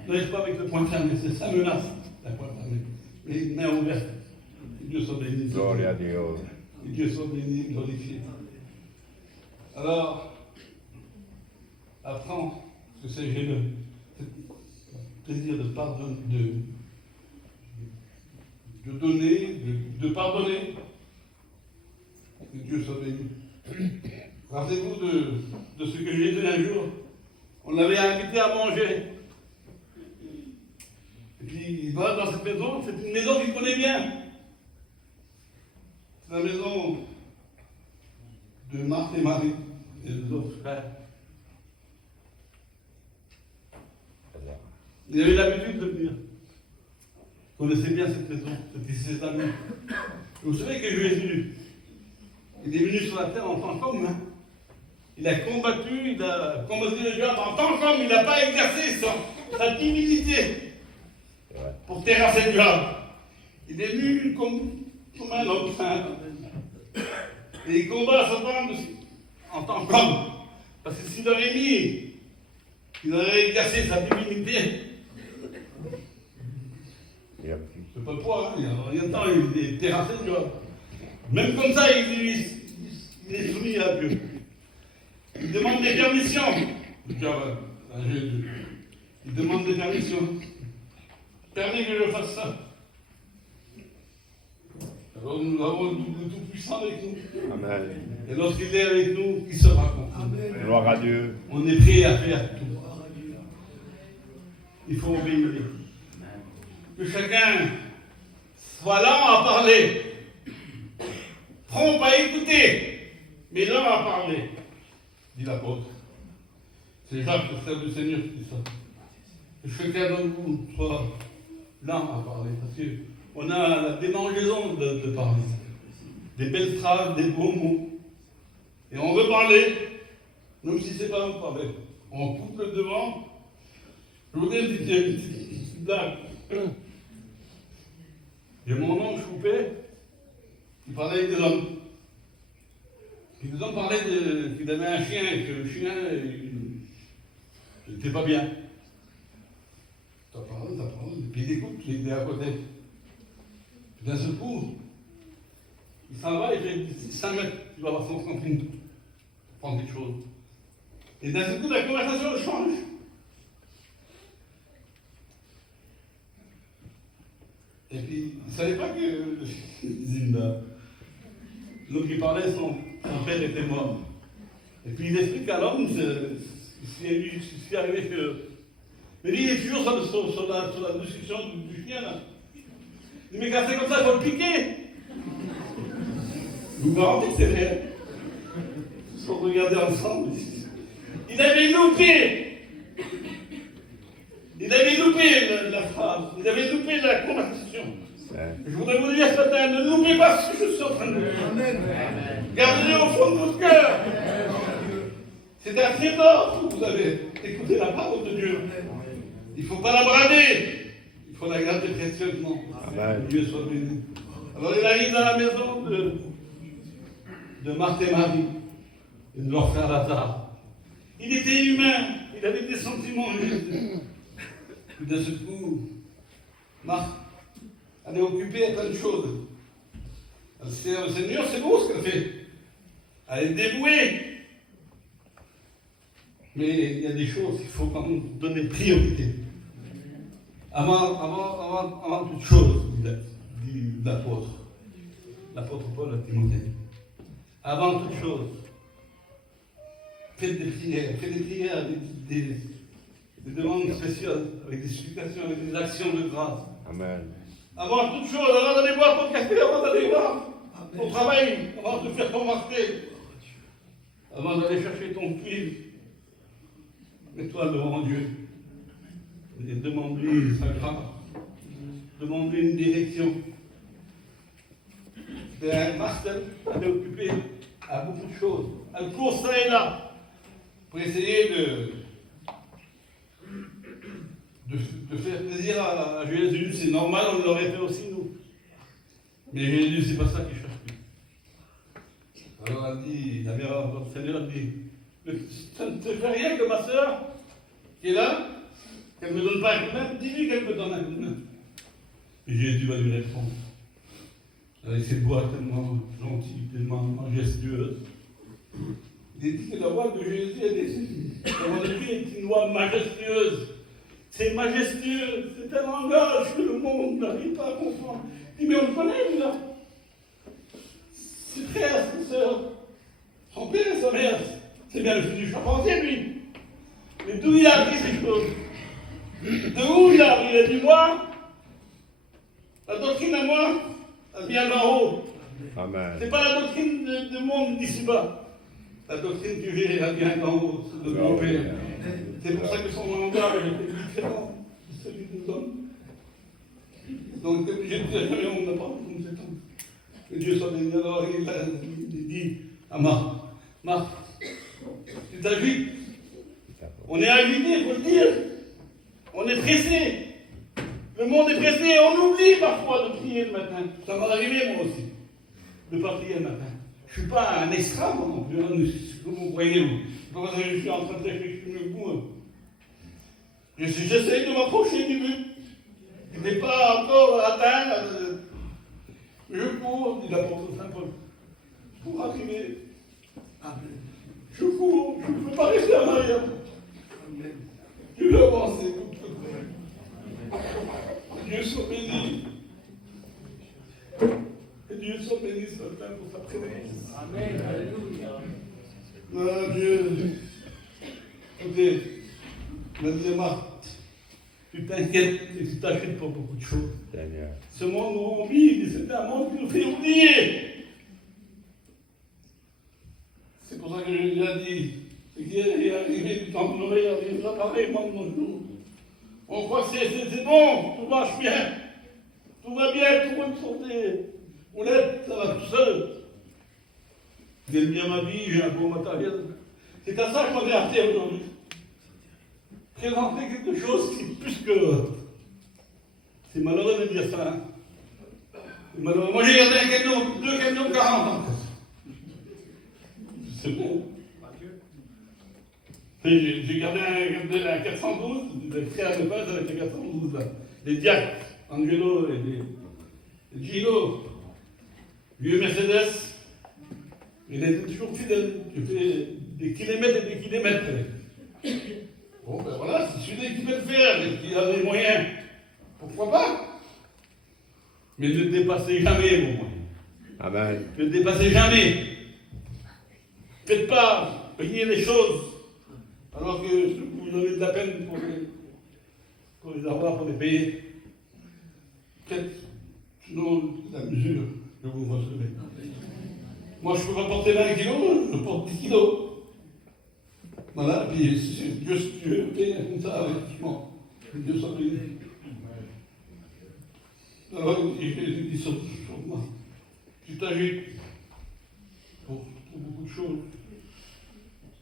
Ne reste pas avec le poing fermé, c'est ça menace, la poing fermée. Mais main ouverte. Dieu soit béni. Gloria a Dio. Que Dieu soit béni, glorifié. Alors, apprends, parce que j'ai le plaisir de pardonner, de donner, de pardonner. Que Dieu soit béni. Rappelez-vous de ce que j'ai dit un jour. On l'avait invité à manger. Et puis il va dans cette maison, c'est une maison qu'il connaît bien. C'est la maison de Marthe et Marie et les autres frères. Il avait l'habitude de venir. Il connaissait bien cette maison, c'était ses amis. Vous savez que Jésus, il est venu sur la terre en tant qu'homme. Hein. Il a combattu le diable en tant qu'homme. Il n'a pas exercé sa divinité pour terrasser le diable. Il est venu comme un homme simple. Et il combat Satan en tant qu'homme. Parce que s'il aurait mis, il aurait exercé sa divinité. C'est pas le poids, hein. Il y a rien de temps, il est terrassé le diable. Même comme ça, il est soumis à Dieu. Il demande des permissions. Le diable à Jésus. Il demande des permissions. Permets que je fasse ça. Alors nous avons le Tout-Puissant avec nous. Amen. Et lorsqu'il est avec nous, il sera contre nous. Gloire à Dieu. On est prêt à faire tout. Il faut obéir. Que chacun soit lent à parler, prompt à écouter, mais lent à parler, dit l'apôtre. C'est Jacques, le frère du Seigneur, qui dit ça. Que chacun d'entre vous soit lent à parler, parce qu'on a la démangeaison de parler. Des belles phrases, des beaux mots. Et on veut parler, même si c'est pas nous parler. On coupe le devant. Je vous dis une petite blague. J'ai mon oncle Choupé qui parlait avec des hommes. Puis les hommes parlaient qu'il avait un chien et que le chien n'était pas bien. Ça parle, et puis il écoute, il était à côté. Puis d'un seul coup, il s'en va et il fait 5 mètres, il va avoir son camping pour prendre quelque chose. Et d'un seul coup, la conversation change. Et puis, il ne savait pas que Zimba, l'homme qui parlait, son père était mort. Et puis il explique à l'homme ce qui est arrivé que. Mais lui, il est toujours sur la discussion du chien, là. Il dit, mais quand c'est comme ça, il faut le piquer. Vous me rendez que c'est vrai. Ils se sont regardés ensemble. Il avait loupé. Il avait loupé la phrase, il avait loupé la conversation. Je voudrais vous dire ce matin, ne loupez pas ce que je suis en train de dire. Gardez-le au fond de votre cœur. C'est un trésor que vous avez. Écoutez la parole de Dieu. Il ne faut pas la brader. Il faut la garder précieusement. Amen. Dieu soit béni. Alors il arrive dans la maison de Marthe et Marie et de leur frère Lazare. Il était humain, il avait des sentiments. Puis d'un seul coup, Marthe, elle est occupée à plein de choses. Elle sert le Seigneur, c'est beau ce qu'elle fait. Elle est dévouée. Mais il y a des choses qu'il faut quand même donner priorité. Avant toute chose, dit l'apôtre Paul à Timothée. Avant toute chose, faites des prières, des demandes spéciales, avec des supplications, avec des actions de grâce. Amen. Avant toute chose, avant d'aller boire ton café, avant d'aller voir ton travail, avant de faire ton marché, avant d'aller chercher ton fil, mets-toi devant Dieu et demande-lui sa grâce, demande-lui une direction. Marcel est occupé à beaucoup de choses, à le cours ça et là, pour essayer de faire plaisir à Jésus. C'est normal, on l'aurait fait aussi nous. Mais Jésus, c'est pas ça qu'il cherche plus. Alors elle dit, la mère de notre Seigneur dit, ça ne te fait rien que ma soeur, qui est là, qu'elle ne me donne pas un coup de main, dis-lui qu'elle me donne un coup de main. Et Jésus va lui répondre. Avec cette voix tellement gentille, tellement majestueuse. Il dit que la voix de Jésus est la voix de Dieu est une voix majestueuse. C'est majestueux, c'est un langage que le monde n'arrive pas à comprendre. Il dit, mais on le connaît, lui, là. Ses frères, ses sœurs, son père et sa mère, c'est bien le fils du charpentier, lui. Mais d'où il a appris ces choses? De où il a appris? Il a dit, moi, la doctrine à moi, elle vient d'en haut. Amen. C'est pas la doctrine du monde d'ici-bas. La doctrine du Dieu, elle vient d'en haut, c'est de mon Père. C'est pour ça que son langage était différent de celui des hommes. Donc, Jésus n'a jamais on n'a pas comme cet homme. Que Dieu soit béni. Alors, il dit à Marc, tu t'agites. On est agité, il faut le dire. On est pressé. Le monde est pressé. On oublie parfois de prier le matin. Ça m'est arrivé, moi aussi, de ne pas prier le matin. Je ne suis pas un extra, moi non plus, comme vous voyez, vous. Parce que je suis en train de réfléchir le coup. J'essaie de m'approcher du but. Je n'ai pas encore atteint. Je cours, dit l'apôtre Saint Paul, pour arriver. Je cours, je ne peux pas rester en arrière. Je veux avancer. Dieu soit béni. Que Dieu soit béni ce matin pour sa présence. Amen. Alléluia. Ah, Dieu. Écoutez, me disait Marc, tu t'inquiètes et tu t'achètes pour beaucoup de choses. Seigneur. Ce monde nous oublie, c'est un monde qui nous fait oublier. C'est pour ça que je l'ai dit. Ce qui est arrivé du temps de Noé arrivera pareillement de nos jours. On croit que c'est bon, tout marche bien. Tout va bien, tout va me sauter. Oulette, ça va tout seul. J'aime bien ma vie, j'ai un beau matériel. C'est à ça qu'on est appelé aujourd'hui. Présenter quelque chose qui est plus que l'autre. C'est malheureux de dire ça. Hein? C'est malheureux. Moi j'ai gardé un camion, 2 camions 40 ans. C'est bon. J'ai gardé un 412, des frères de base avec les 412 là. Les diacres, Angelo et les Gino, vieux Mercedes. Il était toujours fidèle. Je fais des kilomètres et des kilomètres avec. Bon, ben voilà, c'est celui qui peut le faire et qui a les moyens. Pourquoi pas? Mais ne dépassez jamais vos moyens. Amen. Ne dépassez jamais. Faites pas payer les choses alors que vous avez de la peine pour les avoir, pour les payer. Faites, sinon la mesure que vous recevez. Moi, je peux pas porter 20 kilos, je porte 10 kilos. Voilà, puis Dieu paye comme ça, effectivement. Dieu soit béni. Alors, il dit sur moi, tu t'agites pour beaucoup de choses.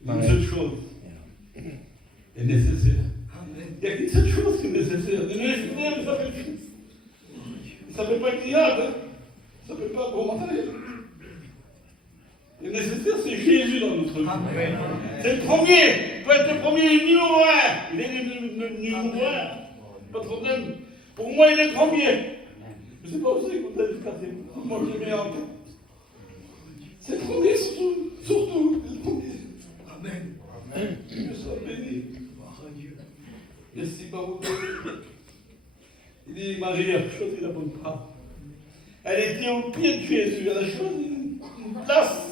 Une seule chose est nécessaire. Il n'y a qu'une seule chose qui est nécessaire. Le nécessaire, ça fait Christ. Ça ne fait pas criade, hein. Ça ne fait pas bon matériel. Le nécessaire, c'est Jésus dans notre vie. C'est le premier. Il peut être le premier numéro 1. Il est le numéro 1. Pas de problème. Pour moi, il est le premier. Je ne sais pas où c'est que vous allez le passer. Moi, je le mets en tête. C'est le premier surtout. Surtout, le premier. Amen. Dieu soit béni. Merci beaucoup. Il dit, Marie a choisi la bonne part. Elle était au pied de Jésus. Elle a choisi une place.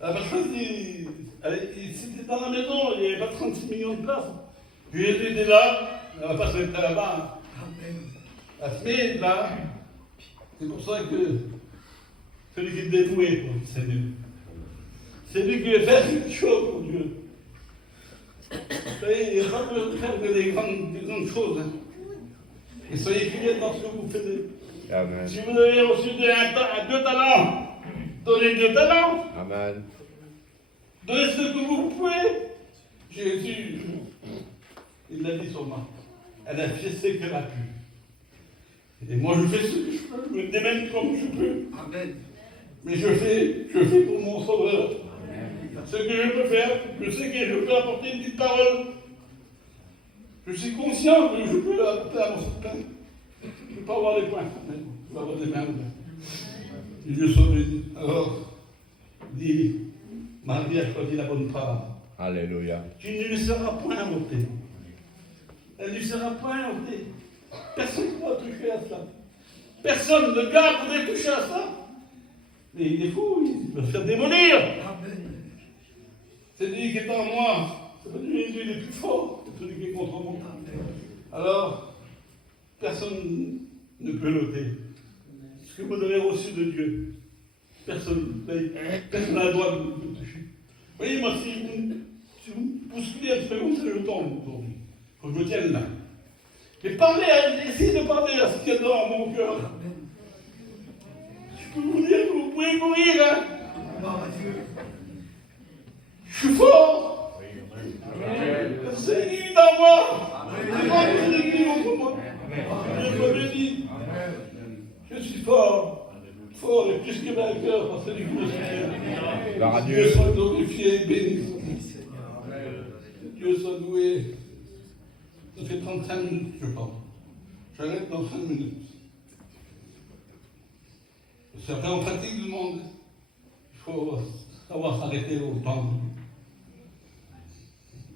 Elle a choisi C'était dans la maison, il n'y avait pas 36 millions de places. Jésus était là, on va pas se mettre là-bas. La semaine, là, c'est pour ça que celui qui est dévoué pour le Seigneur, c'est lui qui veut faire quelque chose pour Dieu. Vous savez, il n'y a pas besoin de faire que des grandes choses. Hein. Et soyez fidèles dans ce que vous faites. Amen. Si vous avez reçu 2 talents, donnez 2 talents. Amen. Donnez ce que vous pouvez. Jésus, il l'a dit sûrement. Elle a fait ce qu'elle a pu. Et moi, je fais ce que je peux. Je me démène comme je peux. Amen. Mais je fais pour mon sauveur. Ce que je peux faire, je sais que je peux apporter une petite parole. Je suis conscient que je peux apporter à mon certain. Je ne peux pas avoir les points, mais je peux avoir des mains. Et Dieu soit béni. Alors, dit, Marie a choisi la bonne part. Alléluia. Tu ne lui seras point ôté. Elle ne lui sera point ôtée. Personne ne pourra toucher à cela. Personne, le gars pourrait toucher à ça. Mais il est fou, il va se faire démolir. C'est lui qui est en moi. C'est pas lui, il est plus fort que celui qui est contre moi. Alors, personne ne peut l'ôter. Ce que vous avez reçu de Dieu, personne n'a le droit de le toucher. Vous voyez, moi, si vous me bousculez un petit peu comme ça, je tombe aujourd'hui. Il faut que je me tienne là. Mais essayez de parler à ce qu'il y a dans mon cœur. Je peux vous dire que vous pouvez courir, hein. Je suis fort. C'est lui dans moi. C'est moi qui ai écrit contre moi. Je me dis, je suis fort. Fort et plus que vainqueur par celui qui me soutient. Gloire à Dieu Dieu. soit glorifié et béni. Dieu soit doué. Ça fait 35 minutes que je parle. J'arrête dans 5 minutes. C'est après on pratique le monde. Il faut savoir s'arrêter au temps.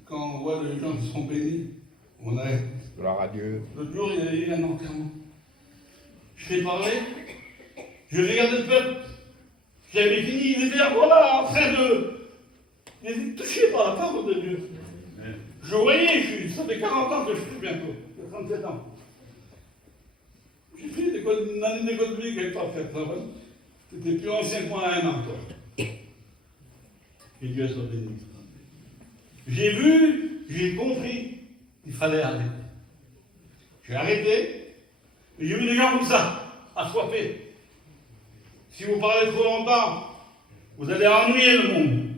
Quand on voit les gens qui sont bénis, on arrête. Gloire à Dieu. L'autre jour, il y a eu un enterrement. Je fais parler, je regardais le peuple. J'avais fini, il était voilà, en train de. Il était touché par la parole de Dieu. Je voyais, ça fait 40 ans que je fais bientôt, j'ai 37 ans. J'ai fait une année d'école de vie quelque part, c'était plus ancien que moi à 1 an, toi. Que Dieu soit béni. J'ai vu, j'ai compris, il fallait arrêter. J'ai arrêté, et j'ai vu des gens comme ça, assoiffés. Si vous parlez trop longtemps, vous allez ennuyer le monde.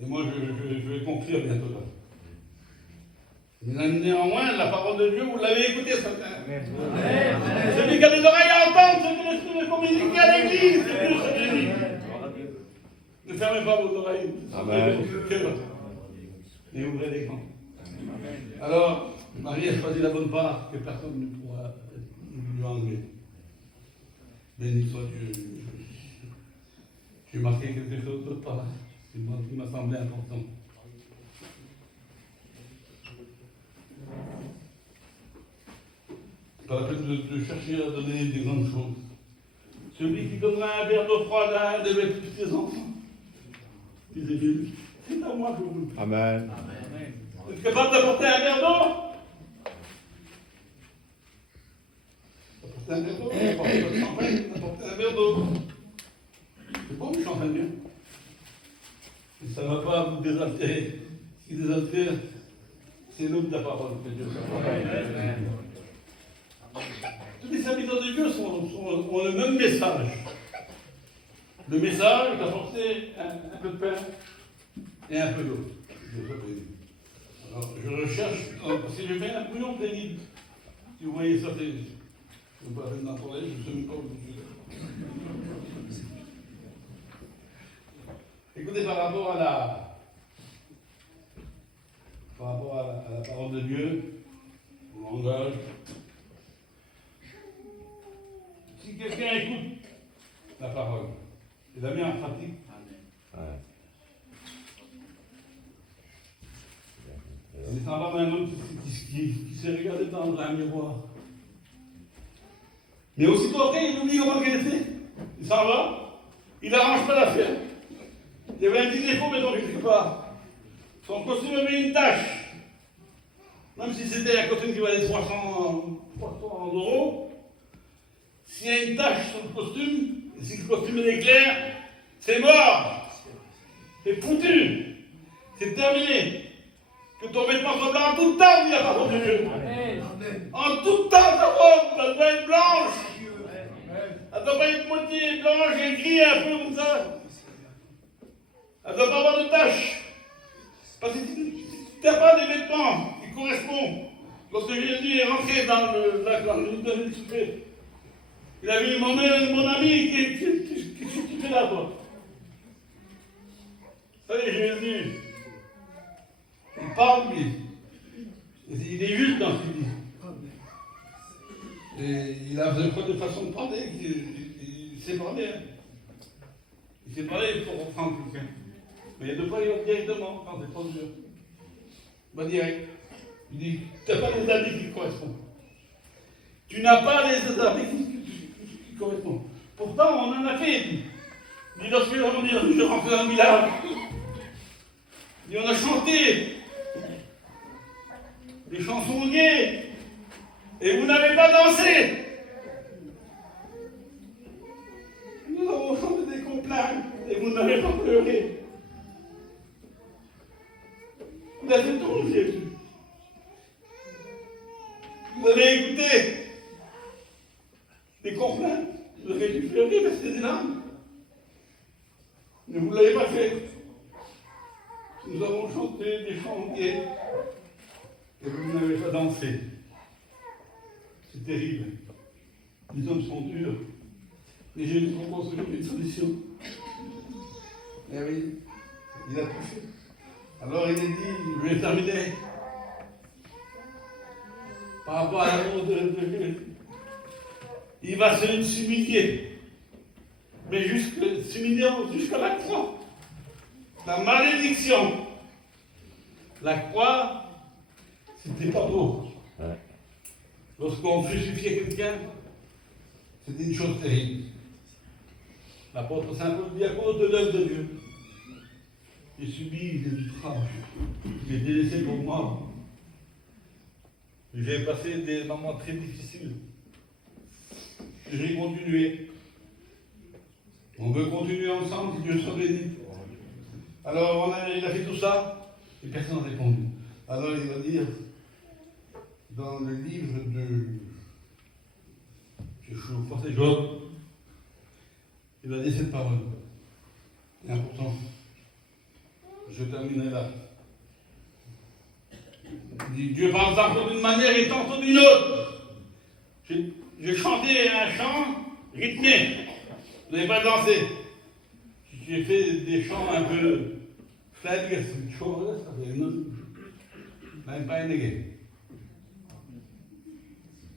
Et moi, je vais conclure bientôt là. Mais néanmoins, la parole de Dieu, vous l'avez écoutée ce matin. Celui qui a des oreilles à entendre, c'est que l'Esprit de communiquer à l'Église. C'est Dieu, c'est béni. Ne fermez pas vos oreilles. Amen. Et ouvrez les grands. Alors, Marie a choisi la bonne part que personne ne pourra lui enlever. Béni soit Dieu. J'ai marqué quelque chose d'autre par là. C'est moi qui m'a semblé important. Pas la peine de chercher à donner des grandes choses. Celui qui donnera un verre d'eau froide à un de mes petits enfants, disait-il, c'est à moi que vous le faites. Amen. Vous êtes capable d'apporter un verre d'eau? Apporter un verre d'eau, apporter votre champagne, apporter un verre d'eau. C'est bon le champagne, hein? Et ça ne va pas vous désaltérer. Ce qui désaltère, c'est l'eau de la parole que Dieu fait. Tous les serviteurs de Dieu ont le même message. Le message d'apporter un peu de pain et un peu d'eau. Alors, je recherche, parce que je fais un bouillon pénible. Si vous voyez ça, je ne peux pas faire n'importe quoi, je ne sais même pas où je suis. Écoutez, par rapport à la parole de Dieu, au langage, si quelqu'un écoute la parole et la met en pratique, il s'en va d'un homme qui s'est regardé dans un miroir. Mais aussitôt après, il oublie comment qu'elle était. Il s'en va, il n'arrange pas l'affaire. Il y avait un petit défaut, mais donc quelque part. Son costume avait une tache. Même si c'était un costume qui valait 300 €, s'il y a une tache sur le costume, et si le costume est clair, c'est mort. C'est foutu. C'est terminé. Que ton vêtement soit blanc en tout temps, dit la parole de Dieu. Amen. En tout temps, ta robe, elle doit être blanche. Elle ne doit pas être moitié blanche et gris un peu comme ça. Elle ne doit pas avoir de taches. Parce que si tu n'as pas des vêtements qui correspondent, lorsque Jésus est rentré dans le souper, il a vu mon ami qui fait là, toi. Vous savez, Jésus, il parle, lui. Il est juste dans ce qu'il dit. Et il a de façon de parler, il sait parler. Hein. Il sait parler pour reprendre quelqu'un. Mais il y a deux fois, il va directement, quand c'est trop dur. Il va direct. Il dit, tu n'as pas les habits qui correspondent. Tu n'as pas les habits qui correspondent. Pourtant, on en a fait. Il dit, lorsque je rentrais dans le village, et on a chanté des chansons gaies, et vous n'avez pas dansé. Nous avons chanté des complaintes, et vous n'avez pas pleuré. Vous avez tout, Jésus. Vous avez écouté des complaintes, vous avez dû pleurer, verser des larmes. Mais vous ne l'avez pas fait. Nous avons chanté des chants gais, et vous n'avez pas dansé. C'est terrible. Les hommes sont durs. Mais Jésus propose une solution. Eh oui, il a tout fait. Alors il a dit, je vais terminer. Par rapport à l'amour de Dieu. Il va s'humilier. Mais s'humilier jusqu'à la croix. La malédiction. La croix, c'était pas beau. Lorsqu'on crucifiait quelqu'un, c'était une chose terrible. L'apôtre Saint Paul dit à cause de l'œuvre de Dieu. J'ai subi des outrages. J'ai été laissé pour moi. J'ai passé des moments très difficiles. J'ai continué. On veut continuer ensemble, si Dieu soit béni. Alors il a fait tout ça, et personne n'a répondu. Alors il va dire, dans le livre de je crois que c'est Job, il va dire cette parole. C'est important. Je terminerai là. Il dit, Dieu parle tantôt d'une manière et tantôt d'une autre. J'ai chanté un chant rythmé. Vous n'avez pas dansé. J'ai fait des chants un peu faibles, c'est chaud, ça fait même pas énégué.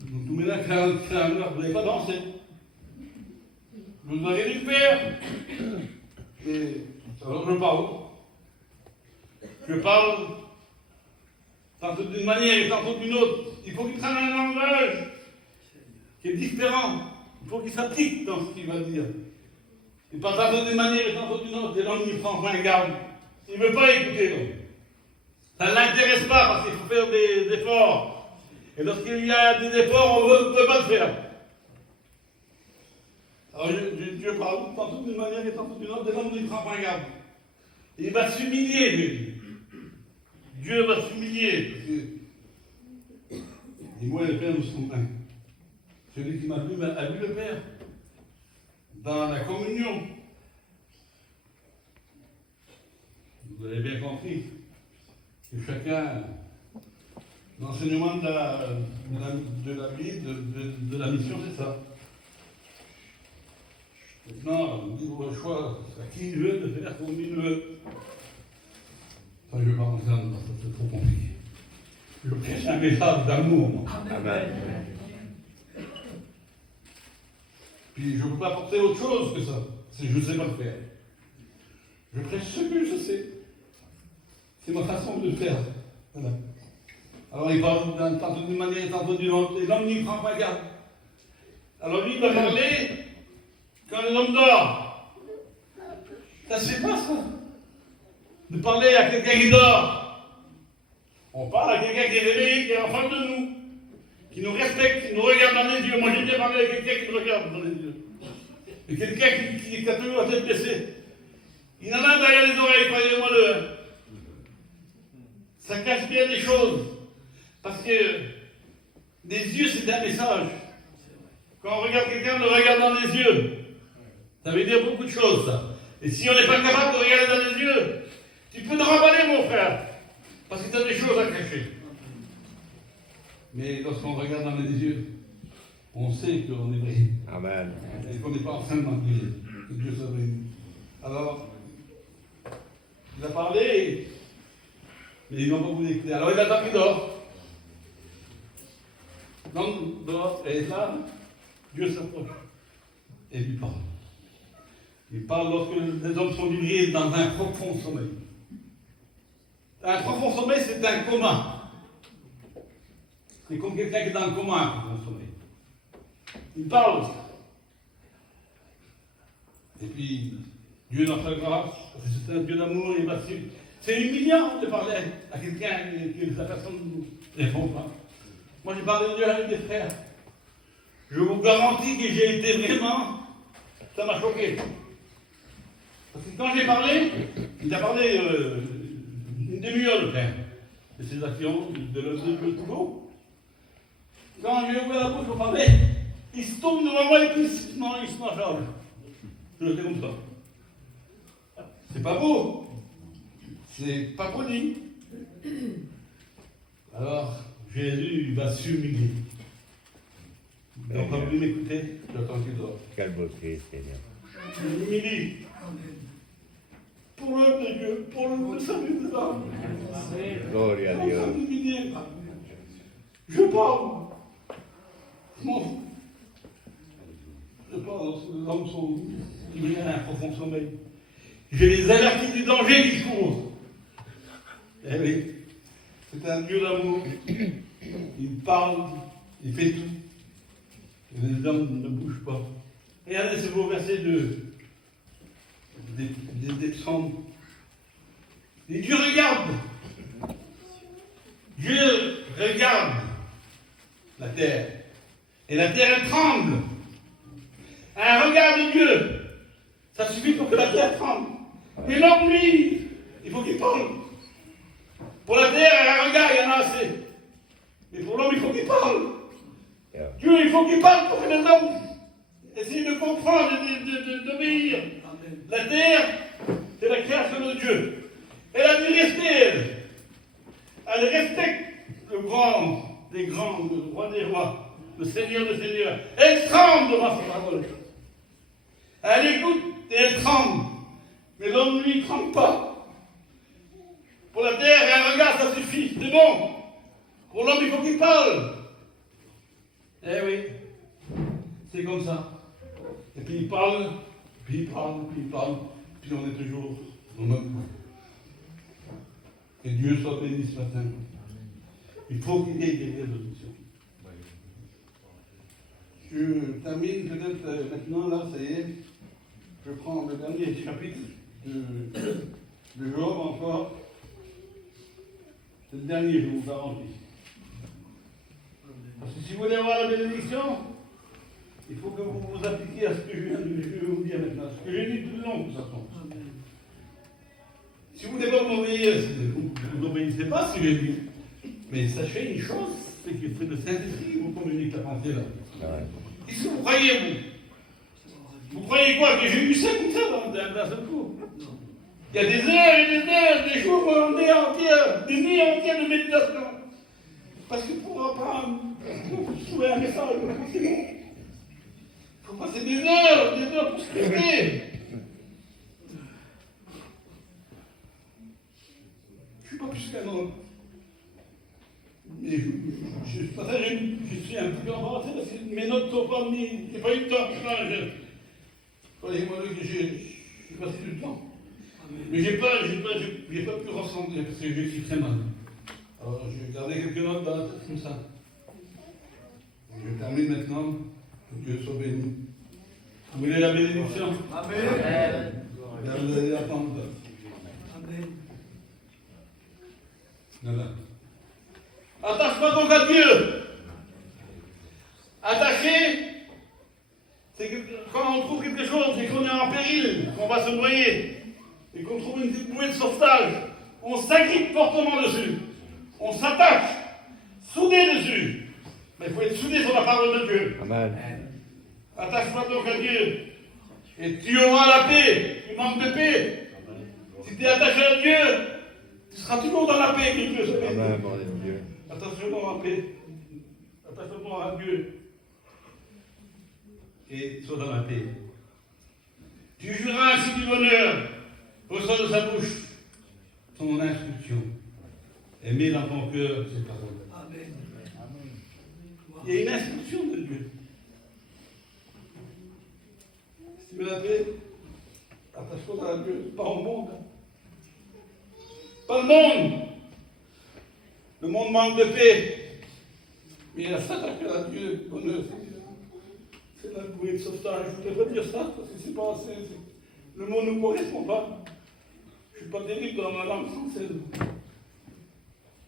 Donc, tout là, vous n'avez pas dansé. Vous avez dû le faire. Et alors je parle. Je parle tantôt d'une manière et tantôt d'une autre. Il faut qu'il prenne un langage qui est différent. Il faut qu'il s'applique dans ce qu'il va dire. Il parle tantôt d'une manière et tantôt d'une autre. Et l'homme, il prend fin garde. Il ne veut pas écouter l'homme. Ça ne l'intéresse pas parce qu'il faut faire des efforts. Et lorsqu'il y a des efforts, on ne peut pas le faire. Alors Dieu parle tantôt d'une manière et tantôt d'une autre. Et l'homme, il prend fin garde. Il va s'humilier, lui. Dieu va s'humilier. Parce que, et moi et le Père, nous sommes un. Celui qui m'a vu a vu le Père. Dans la communion. Vous avez bien compris que chacun, l'enseignement de la vie, de la mission, c'est ça. Maintenant, libre choix, à qui il veut de faire comme il veut. Enfin, je ne vais pas rentrer dans ça, c'est trop compliqué. Je prêche un message d'amour. Amen. Puis je ne peux pas apporter autre chose que ça, si je ne sais pas le faire. Je prêche ce que je sais. C'est ma façon de le faire. Voilà. Alors il parle tantôt d'une manière, tantôt d'une autre, et l'homme n'y prend pas garde. Alors lui, il va parler quand l'homme dort. Ça ne se fait pas, ça. de parler à quelqu'un qui dort. On parle à quelqu'un qui est réveillé, qui est en face de nous, qui nous respecte, qui nous regarde dans les yeux. Moi, j'ai bien parlé avec quelqu'un qui me regarde dans les yeux. Et quelqu'un qui a toujours la tête baissée. Il en a derrière les oreilles, croyez-moi-le. Ça cache bien des choses. Parce que les yeux, c'est un message. Quand on regarde quelqu'un, on le regarde dans les yeux. Ça veut dire beaucoup de choses, ça. Et si on n'est pas capable de regarder dans les yeux, tu peux te remballer, mon frère. Parce que tu as des choses à cacher. Mais lorsqu'on regarde dans les yeux, on sait qu'on est vrai. Amen. Et qu'on n'est pas en train de mentir. Que Dieu soit béni. Alors, il a parlé, mais ils n'ont pas voulu écouter. Alors il attend qu'il dort. L'homme dort, et là, Dieu s'approche et lui parle. Il parle lorsque les hommes sont livrés dans un profond sommeil. Un profond sommeil, c'est un coma. C'est comme quelqu'un qui est dans le coma, un profond sommeil. Il parle. Et puis, Dieu dans sa grâce, c'est un Dieu d'amour, il va suivre. C'est humiliant de parler à quelqu'un que la personne ne répond pas. Moi, j'ai parlé de Dieu avec des frères. Je vous garantis que j'ai été vraiment... Ça m'a choqué. Parce que quand j'ai parlé, il a parlé une demi-heure, le frère, de ses actions, de l'autre boulot. Quand j'ai ouvert la bouche pour parler, il se tourne devant moi et puis non, il se m'en je le fais comme ça. C'est pas beau. C'est pas poli. Alors, Jésus, il va s'humilier. Il n'a pas voulu m'écouter, j'attends qu'il dort. Quel beau Christ, Seigneur. Il m'humilie. Pour l'œuvre de Dieu, pour le salut des âmes. Gloria a Pour Dieu. s'humilier. Je parle. Bon. Je parle lorsque les hommes sont livrés à un profond sommeil. Je les avertis du danger qui court. Eh oui, c'est un Dieu d'amour. Il parle, il fait tout. Et les hommes ne bougent pas. Regardez ce beau verset des psaumes. Et Dieu regarde. Dieu regarde la terre. Et la terre, elle tremble. Un regard de Dieu, ça suffit pour que la terre tremble. Mais l'homme, lui, il faut qu'il parle. Pour la terre, un regard, il y en a assez. Mais pour l'homme, il faut qu'il parle. Dieu, il faut qu'il parle pour que les hommes essayent de comprendre et d'obéir. La terre, c'est la création de Dieu. Elle a du respect. Elle respecte le grand des grands, le roi des rois, le Seigneur des seigneurs. Elle tremble devant sa parole. Elle écoute et elle tremble. Mais l'homme, lui, ne tremble pas. Pour la terre, un regard, ça suffit. C'est bon. Pour l'homme, il faut qu'il parle. Eh oui. C'est comme ça. Et puis il parle, puis il parle, puis il parle. Puis on est toujours au même point. Que Dieu soit béni ce matin. Il faut qu'il y ait des résolutions. Je termine peut-être maintenant, là, ça y est. Je prends le dernier chapitre de Job encore. C'est le dernier, je vous garantis. Parce que si vous voulez avoir la bénédiction, il faut que vous vous appliquiez à ce que je viens de vous dire maintenant. Ce que j'ai dit tout le long, de toute façon. Si vous ne voulez pas m'obéir, vous n'obéissez pas ce que j'ai dit. Mais sachez une chose, c'est que le Saint-Esprit vous communique la pensée là. Qu'est-ce que vous croyez, vous? Vous croyez quoi? Que j'ai eu ça comme ça d'un seul coup? Il y a des heures et des heures, des jours entiers, des nuits entières de méditation. Parce que pour apprendre, pour trouver un message, c'est bon. Il faut passer des heures pour se traiter. Je ne suis pas plus qu'un homme. Mais je suis un peu embarrassé parce que mes notes ne sont pas mises. Je n'ai pas eu le temps. Croyez-moi que j'ai passé du temps. Mais je n'ai pas pu ressembler parce que je suis très mal. Alors je vais garder quelques notes dans la tête comme ça. Je termine maintenant. Que Dieu soit béni. Vous voulez la bénédiction? Amen. Vous allez attendre. Amen. Voilà. Attache-toi donc à Dieu. Attaché, c'est que quand on trouve quelque chose, c'est qu'on est en péril, qu'on va se noyer, et qu'on trouve une petite bouée de sauvetage, on s'agrippe fortement dessus, on s'attache, soudé dessus. Mais il faut être soudé sur la parole de Dieu. Amen. Attache-toi donc à Dieu, et tu auras la paix. Tu manques de paix. Si tu es attaché à Dieu, tu seras toujours dans la paix, que Dieu se bénisse. Amen, mon Dieu. Attache-toi à la paix. Attache-toi à Dieu. Et sois dans la paix. Tu jureras ainsi du bonheur, reçois de sa bouche son instruction. Aimez dans ton cœur ses paroles. Amen. Il y a une instruction de Dieu. Si tu veux la paix, attache-toi à Dieu, pas au monde. Pas le monde. Le monde manque de paix. Mais il a s'attaquer à Dieu, bonheur, c'est la bouée de sauvetage. Je ne voudrais pas dire ça, parce que c'est pas assez. Le mot ne nous correspond pas. Je ne suis pas terrible dans ma langue française.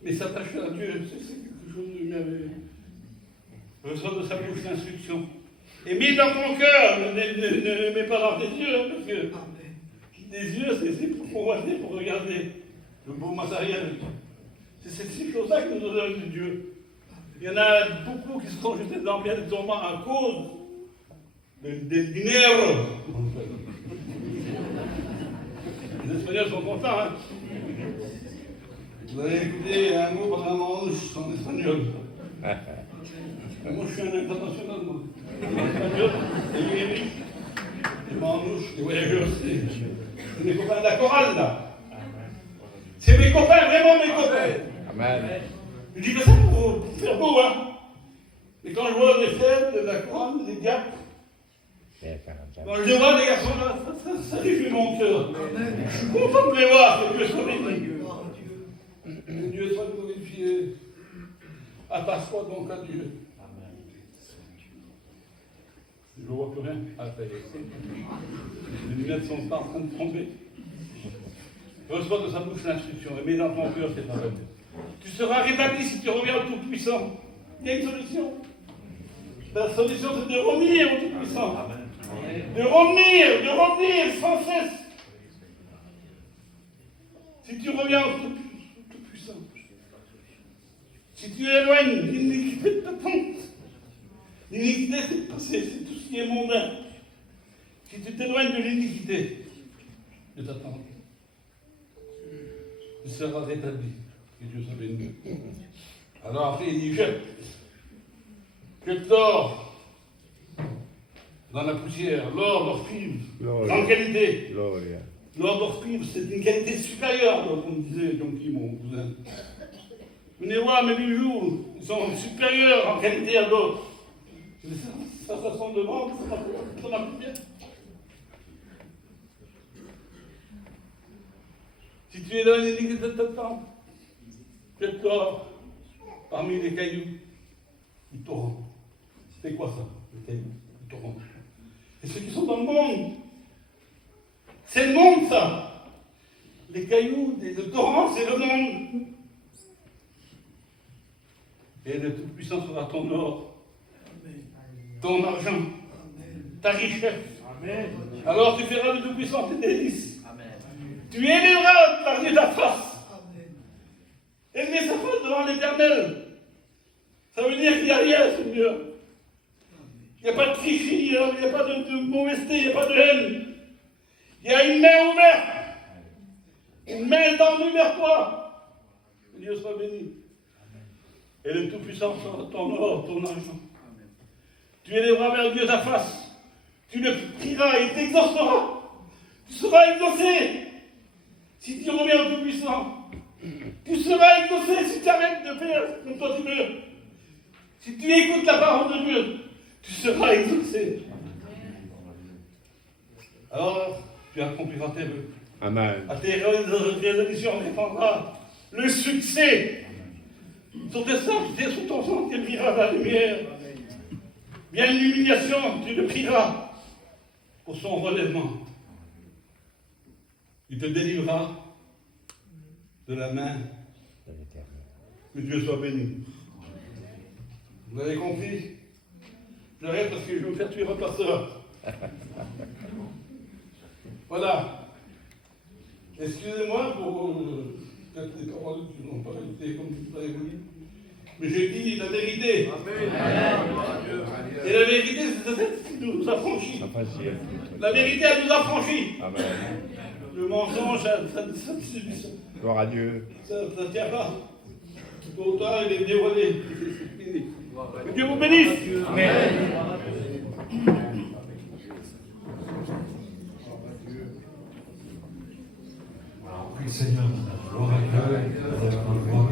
Mais s'attacher à Dieu, c'est quelque chose de merveilleux. Reçois de sa bouche l'instruction. Et mets dans ton cœur, ne mets pas dans tes yeux, hein, parce que les yeux, c'est pour convoiter, pour regarder le beau matériel. C'est ces choses-là qui nous donnent Dieu. Il y en a beaucoup qui se sont jetés dans bien des tourments à cause del dinero. Les Espagnols sont contents, hein. Vous allez écouter un mot par un manche en espagnol. Moi, je suis un international, moi. Espagnol, et lui est riche. Les manouches, les voyageurs, c'est mes copains de la chorale, là. C'est mes copains, vraiment mes copains. Amen. Je dis que ça pour faire beau, hein. Et quand je vois les fêtes de la chorale, les diapres, quand je les vois, les garçons, là, ça réjouit mon cœur. Je suis content de les voir, que Dieu soit béni. Que Dieu soit glorifié. Attache-toi donc à Dieu. Je ne vois plus rien. Ah, ça y est. Les lunettes sont en train de tomber. Reçois de sa bouche l'instruction et mets dans ton cœur ses paroles. Tu seras rétabli si tu reviens au Tout-Puissant. Il y a une solution. La solution, c'est de revenir au Tout-Puissant. De revenir sans cesse. Si tu reviens au Tout-Puissant, si tu éloignes l'iniquité de ta tente, l'iniquité, c'est le passé, c'est tout ce qui est mondain. Si tu t'éloignes de l'iniquité de ta tente, tu seras rétabli. Que Dieu soit béni. Alors après, il dit jette l'or dans la poussière, l'or d'Orphire, grande qualité. Gloria. L'or d'Orphire, c'est une qualité supérieure, comme disait Jonky, mon cousin. Venez voir mes bijoux, ils sont supérieurs en qualité à d'autres. Ça façon de vendre, ça m'a plus bien. Si tu es dans l'église de ta tente, jette l'or parmi les cailloux du torrent. C'est quoi ça, les cailloux du torrent? Et ceux qui sont dans le monde, c'est le monde ça. Les cailloux, le torrent, c'est le monde. Et le Tout-Puissant sera ton or, ton argent, ta richesse. Amen. Alors tu feras le Tout-Puissant tes délices. Tu élèveras par Dieu ta face. Élever sa face devant l'Éternel. Ça veut dire qu'il n'y a rien, Seigneur. Il n'y a pas de tricherie, il n'y a pas de mauvaiseté, il n'y a pas de haine. Il y a une main ouverte. Une main étendue vers toi. Que Dieu soit béni. Et le Tout-Puissant sera ton or, ton argent. Tu élèveras vers Dieu ta face. Tu le prieras, il t'exaucera. Tu seras exaucé. Si tu reviens au Tout-Puissant, tu seras exaucé si tu arrêtes de faire comme toi tu veux. Si tu écoutes la parole de Dieu, tu seras exaucé. Alors, tu accompliras tes vœux. Amen. À tes résolutions dépendra le succès. Sur tes sangs, sur ton sang, tu brilleras la lumière. Bien l'humiliation, tu le prieras pour son relèvement. Il te délivrera de la main Que Dieu soit béni. Vous avez compris? J'arrête parce que je vais me faire tuer un pasteur. Voilà. Excusez-moi pour peut-être les paroles qui n'ont pas été comme vous avez voulu. Mais j'ai dit la vérité. Et la vérité, c'est celle qui nous affranchit. La vérité, elle nous affranchit. Le mensonge, ça Gloire à Dieu. ça ne tient pas. Tôt ou tard, il est dévoilé. C'est fini. Que Dieu vous bénisse. Prie le Seigneur, gloire à Dieu, gloire